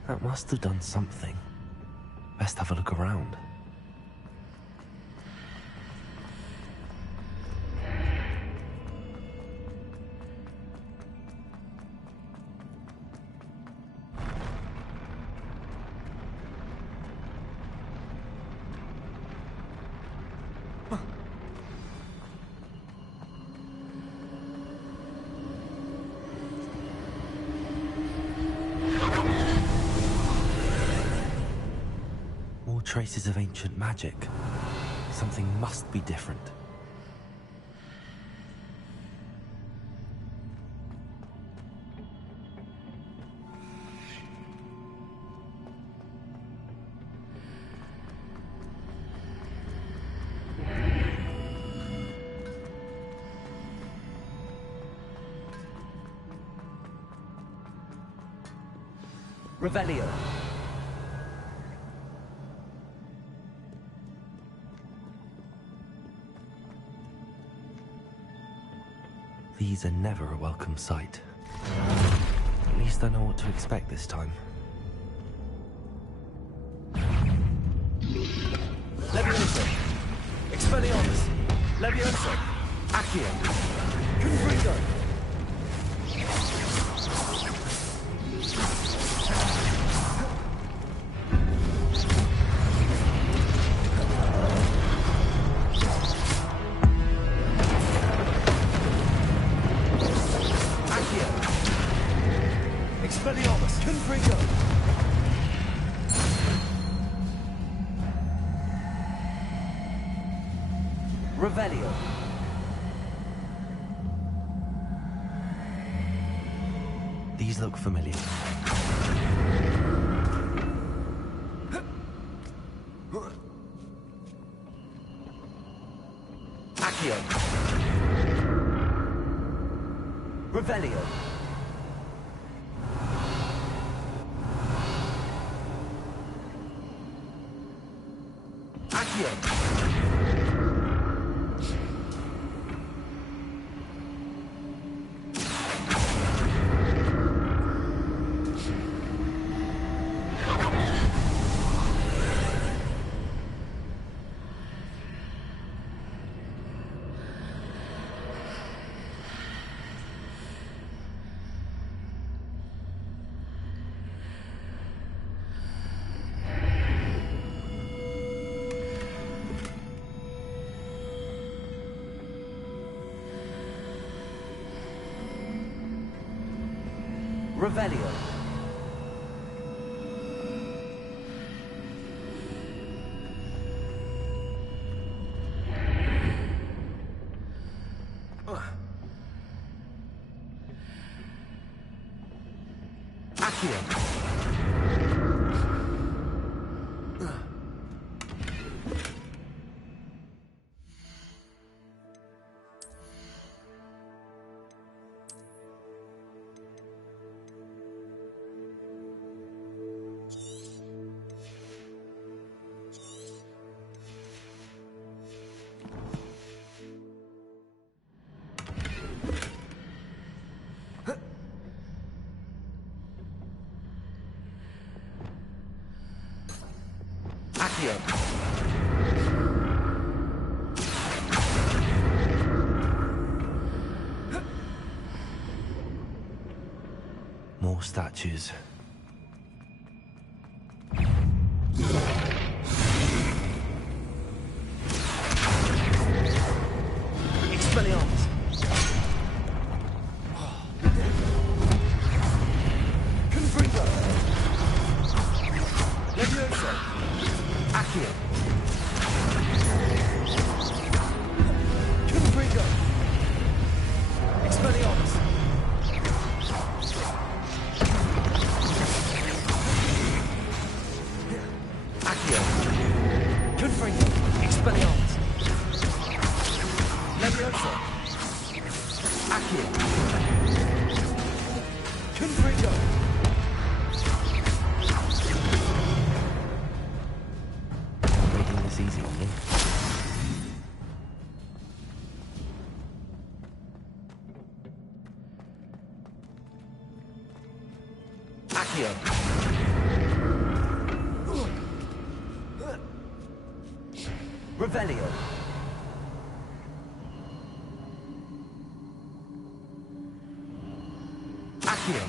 That must have done something. Best have a look around. Traces of ancient magic. Something must be different. Revelio. These are never a welcome sight. At least I know what to expect this time. Levioso! Expelliarmus! Levioso! Accio! Confringo! Revelio. These look familiar. Accio. Revelio. Accio. Revelio. More statues. Expelliarmus! Confringo! Levioso! Accio! Confringo! Expelliarmus! Accio! Confringo! Expelliarmus! Levioso! Accio! Confringo! Making this easy on me. Accio! Revelio! Accio!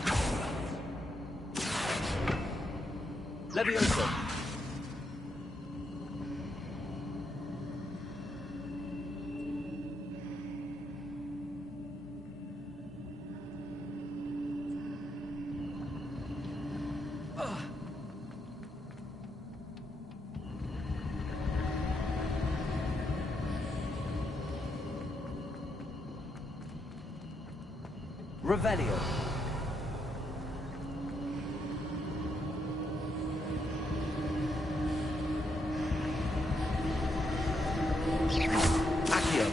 Levioso! Revelio. Accio.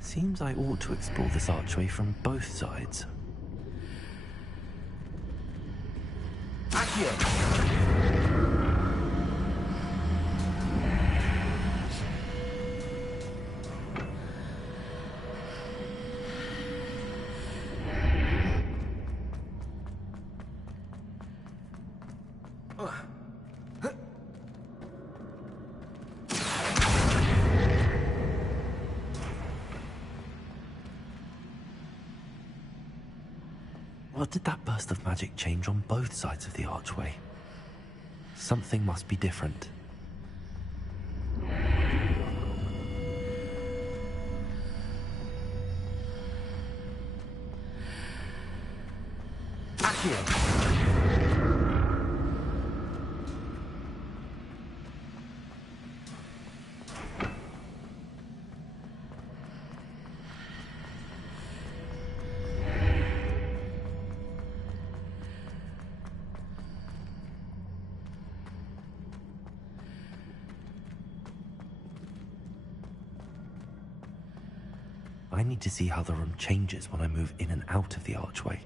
Seems I ought to explore this archway from both sides. Accio! What did that burst of magic change on both sides of the archway? Something must be different. Accio! I need to see how the room changes when I move in and out of the archway.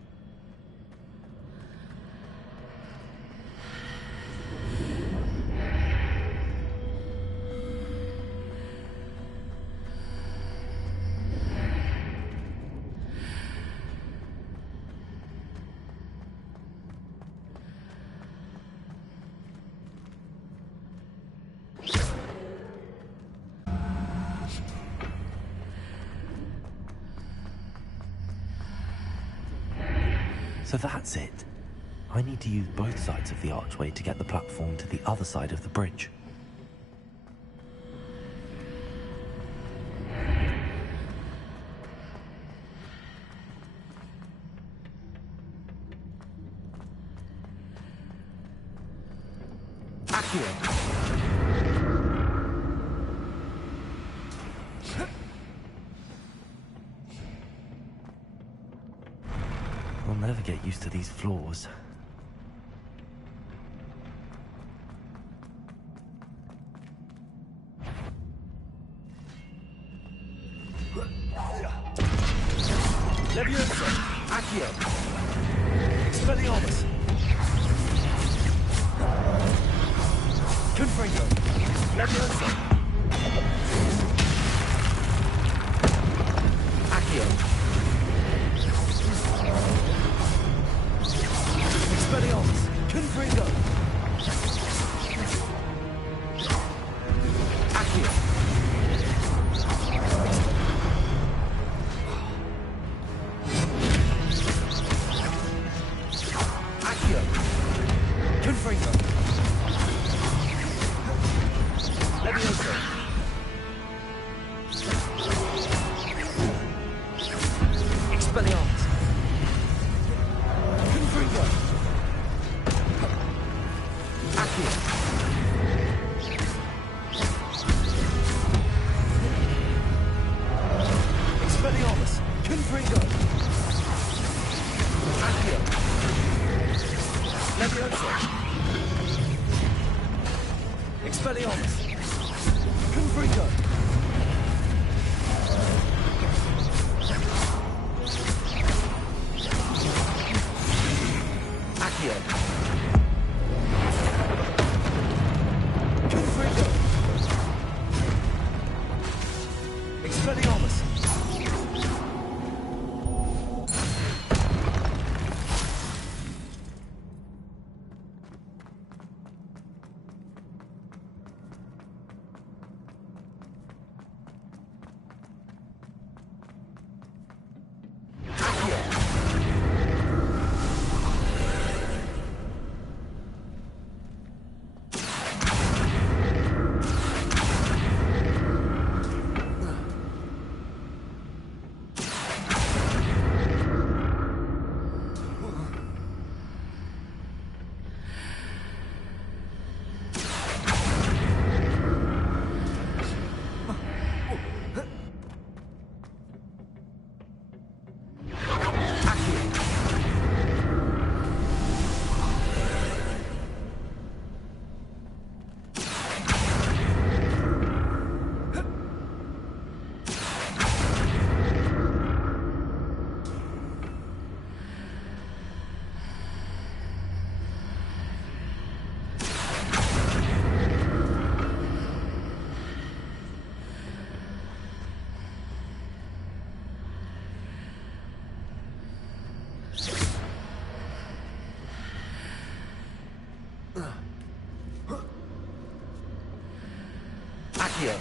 So that's it. I need to use both sides of the archway to get the platform to the other side of the bridge. I'll never get used to these floors. Leviosa! Accio! Expelliarmus! Confringo! Leviosa! Accio! Expelliarmus! Confringo! Accio! Confringo! Leviosa! Expelliarmus! Confringo! Accio! Expelliarmus! Confringo! Accio! Leviosa! Expelliarmus! Confringo! Accio! Confringo! Expelliarmus! Accio!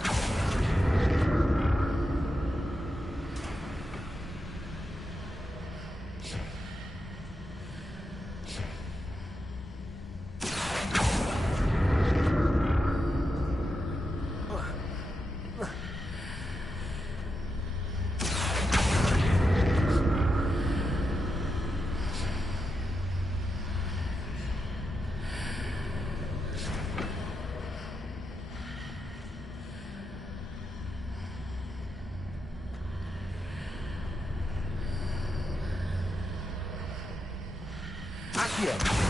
Accio!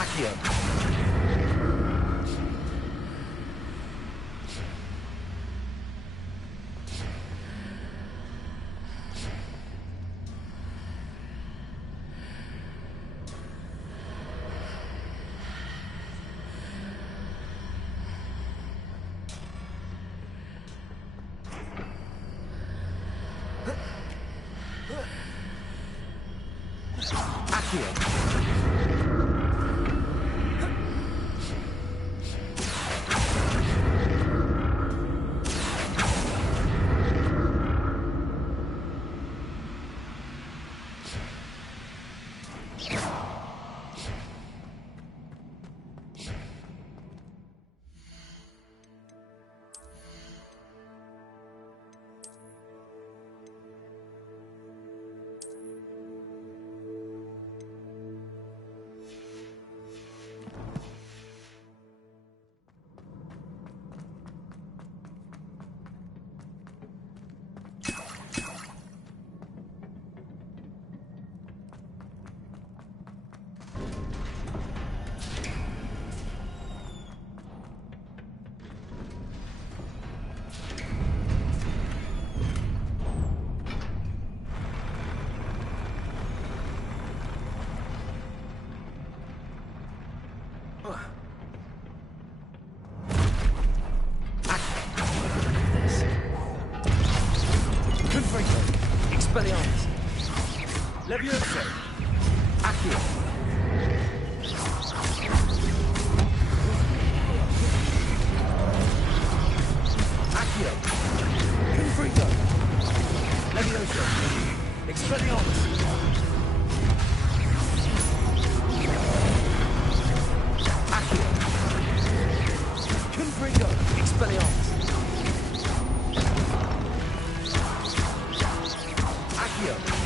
Accio! Levioso! Accio! Accio! Confringo! Levioso! Expelliarmus! Accio! Confringo! Expelliarmus! Accio!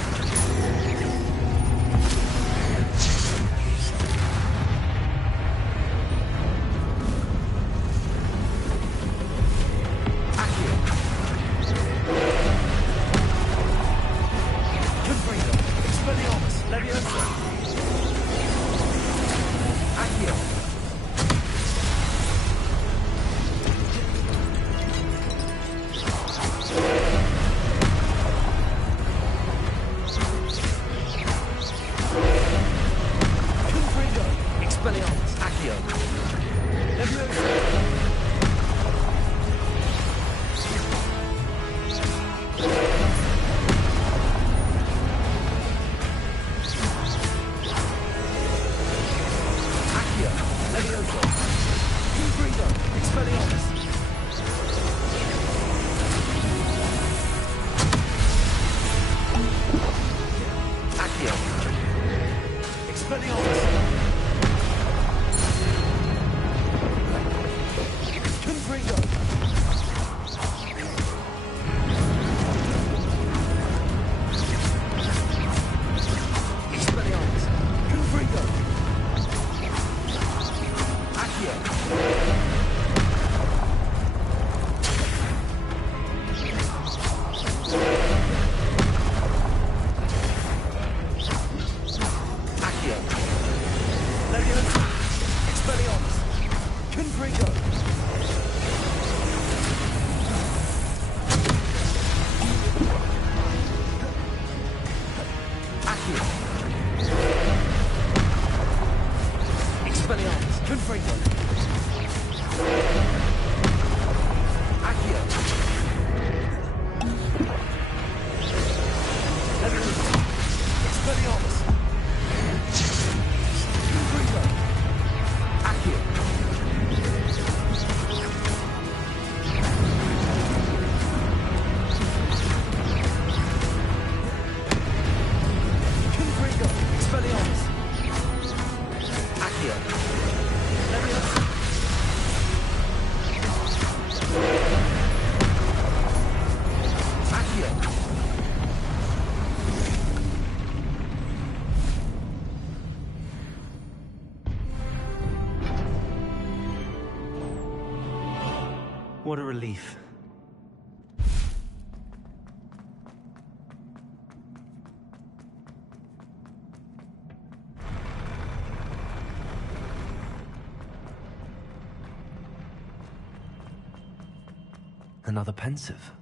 What a relief. Another pensive.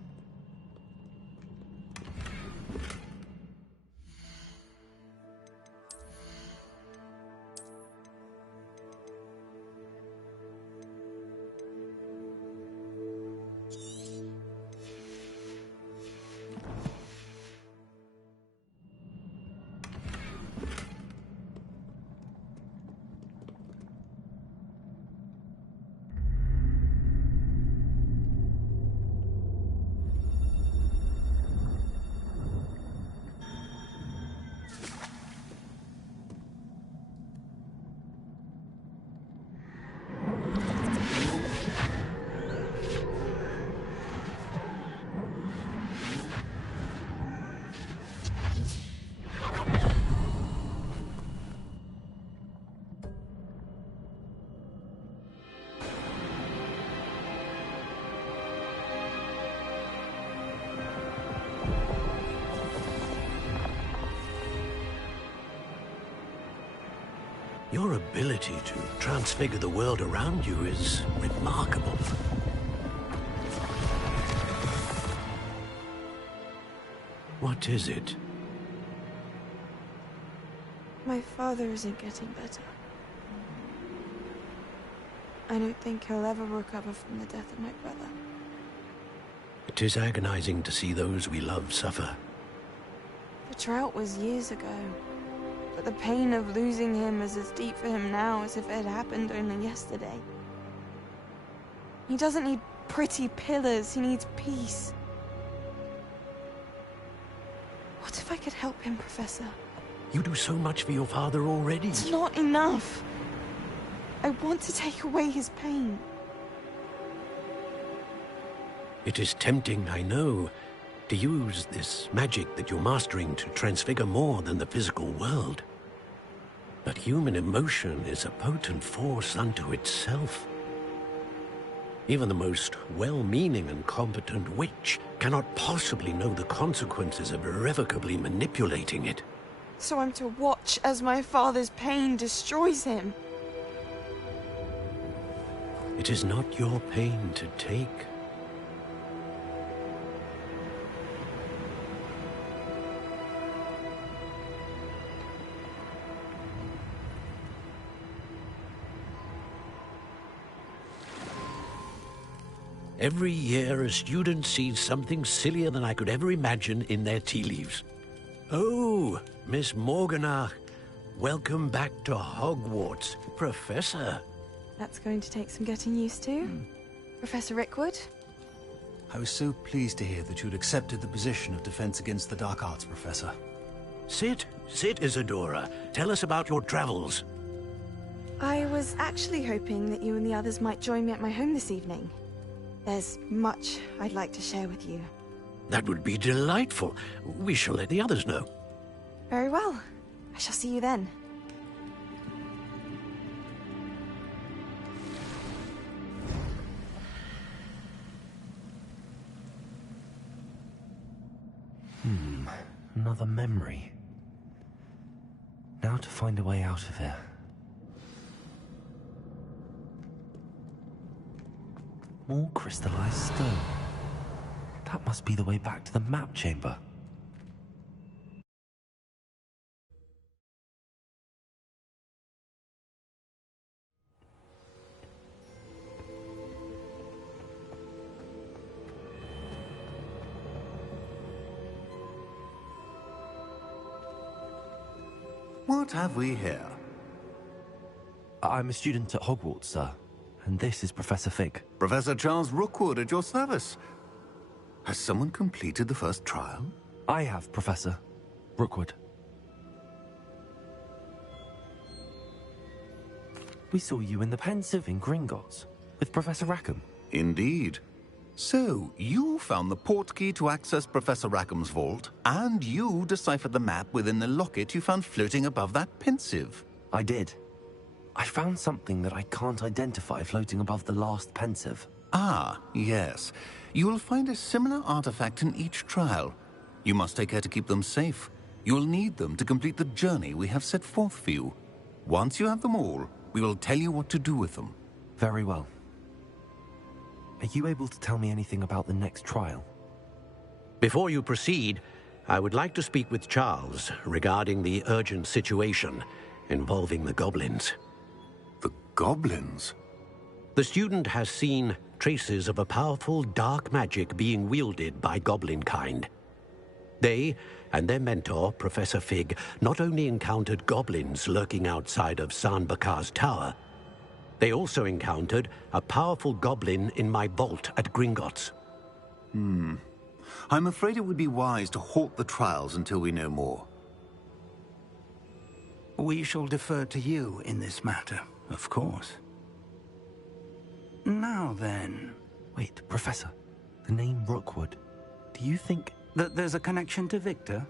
Your ability to transfigure the world around you is remarkable. What is it? My father isn't getting better. I don't think he'll ever recover from the death of my brother. It is agonizing to see those we love suffer. The drought was years ago, but the pain of losing him is as deep for him now as if it had happened only yesterday. He doesn't need pretty pillars, he needs peace. What if I could help him, Professor? You do so much for your father already. It's not enough. I want to take away his pain. It is tempting, I know, to use this magic that you're mastering to transfigure more than the physical world. But human emotion is a potent force unto itself. Even the most well-meaning and competent witch cannot possibly know the consequences of irrevocably manipulating it. So I'm to watch as my father's pain destroys him. It is not your pain to take. Every year, a student sees something sillier than I could ever imagine in their tea leaves. Oh, Miss Morganach, welcome back to Hogwarts, Professor. That's going to take some getting used to. Professor Rickwood? I was so pleased to hear that you'd accepted the position of Defense Against the Dark Arts, Professor. Sit, Isadora. Tell us about your travels. I was actually hoping that you and the others might join me at my home this evening. There's much I'd like to share with you. That would be delightful. We shall let the others know. Very well. I shall see you then. Another memory. Now to find a way out of here. More crystallized stone. That must be the way back to the map chamber. What have we here? I'm a student at Hogwarts, sir. And this is Professor Fig. Professor Charles Rookwood at your service. Has someone completed the first trial? I have, Professor Rookwood. We saw you in the Pensive in Gringotts with Professor Rackham. Indeed. So, you found the portkey to access Professor Rackham's vault, and you deciphered the map within the locket you found floating above that Pensive. I did. I found something that I can't identify floating above the last Pensive. Ah, yes. You will find a similar artifact in each trial. You must take care to keep them safe. You will need them to complete the journey we have set forth for you. Once you have them all, we will tell you what to do with them. Very well. Are you able to tell me anything about the next trial? Before you proceed, I would like to speak with Charles regarding the urgent situation involving the goblins. The goblins? The student has seen traces of a powerful dark magic being wielded by goblin kind. They and their mentor, Professor Fig, not only encountered goblins lurking outside of San Bakar's tower, they also encountered a powerful goblin in my vault at Gringotts. I'm afraid it would be wise to halt the trials until we know more. We shall defer to you in this matter, of course. Now then... Wait, Professor. The name Rookwood. Do you think... that there's a connection to Victor?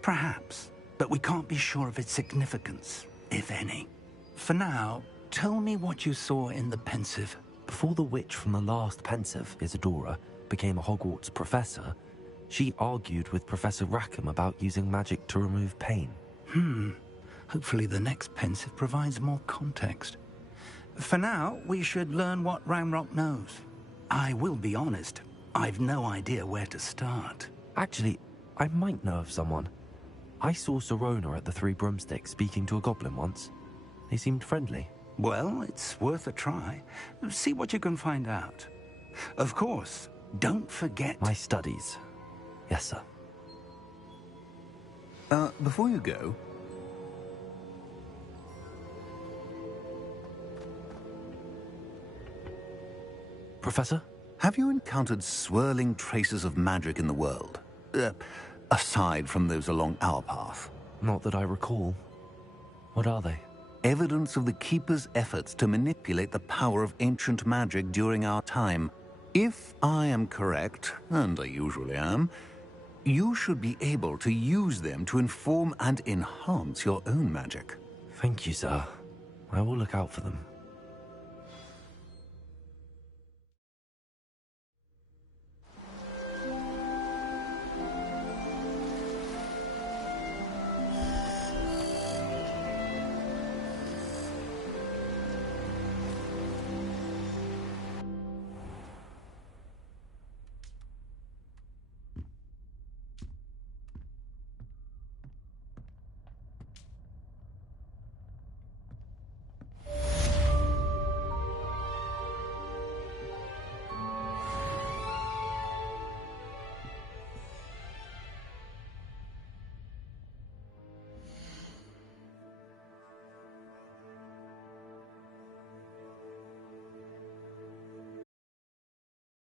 Perhaps, but we can't be sure of its significance, if any. For now, tell me what you saw in the Pensive. Before the witch from the last Pensive, Isadora, became a Hogwarts professor, she argued with Professor Rackham about using magic to remove pain. Hopefully the next Pensive provides more context. For now, we should learn what Ranrock knows. I will be honest, I've no idea where to start. Actually, I might know of someone. I saw Serona at the Three Broomsticks speaking to a goblin once. They seemed friendly. Well, it's worth a try. See what you can find out. Of course, don't forget... My studies. Yes, sir. Before you go... Professor? Have you encountered swirling traces of magic in the world? Aside from those along our path? Not that I recall. What are they? Evidence of the Keeper's efforts to manipulate the power of ancient magic during our time. If I am correct, and I usually am, you should be able to use them to inform and enhance your own magic. Thank you, sir. I will look out for them.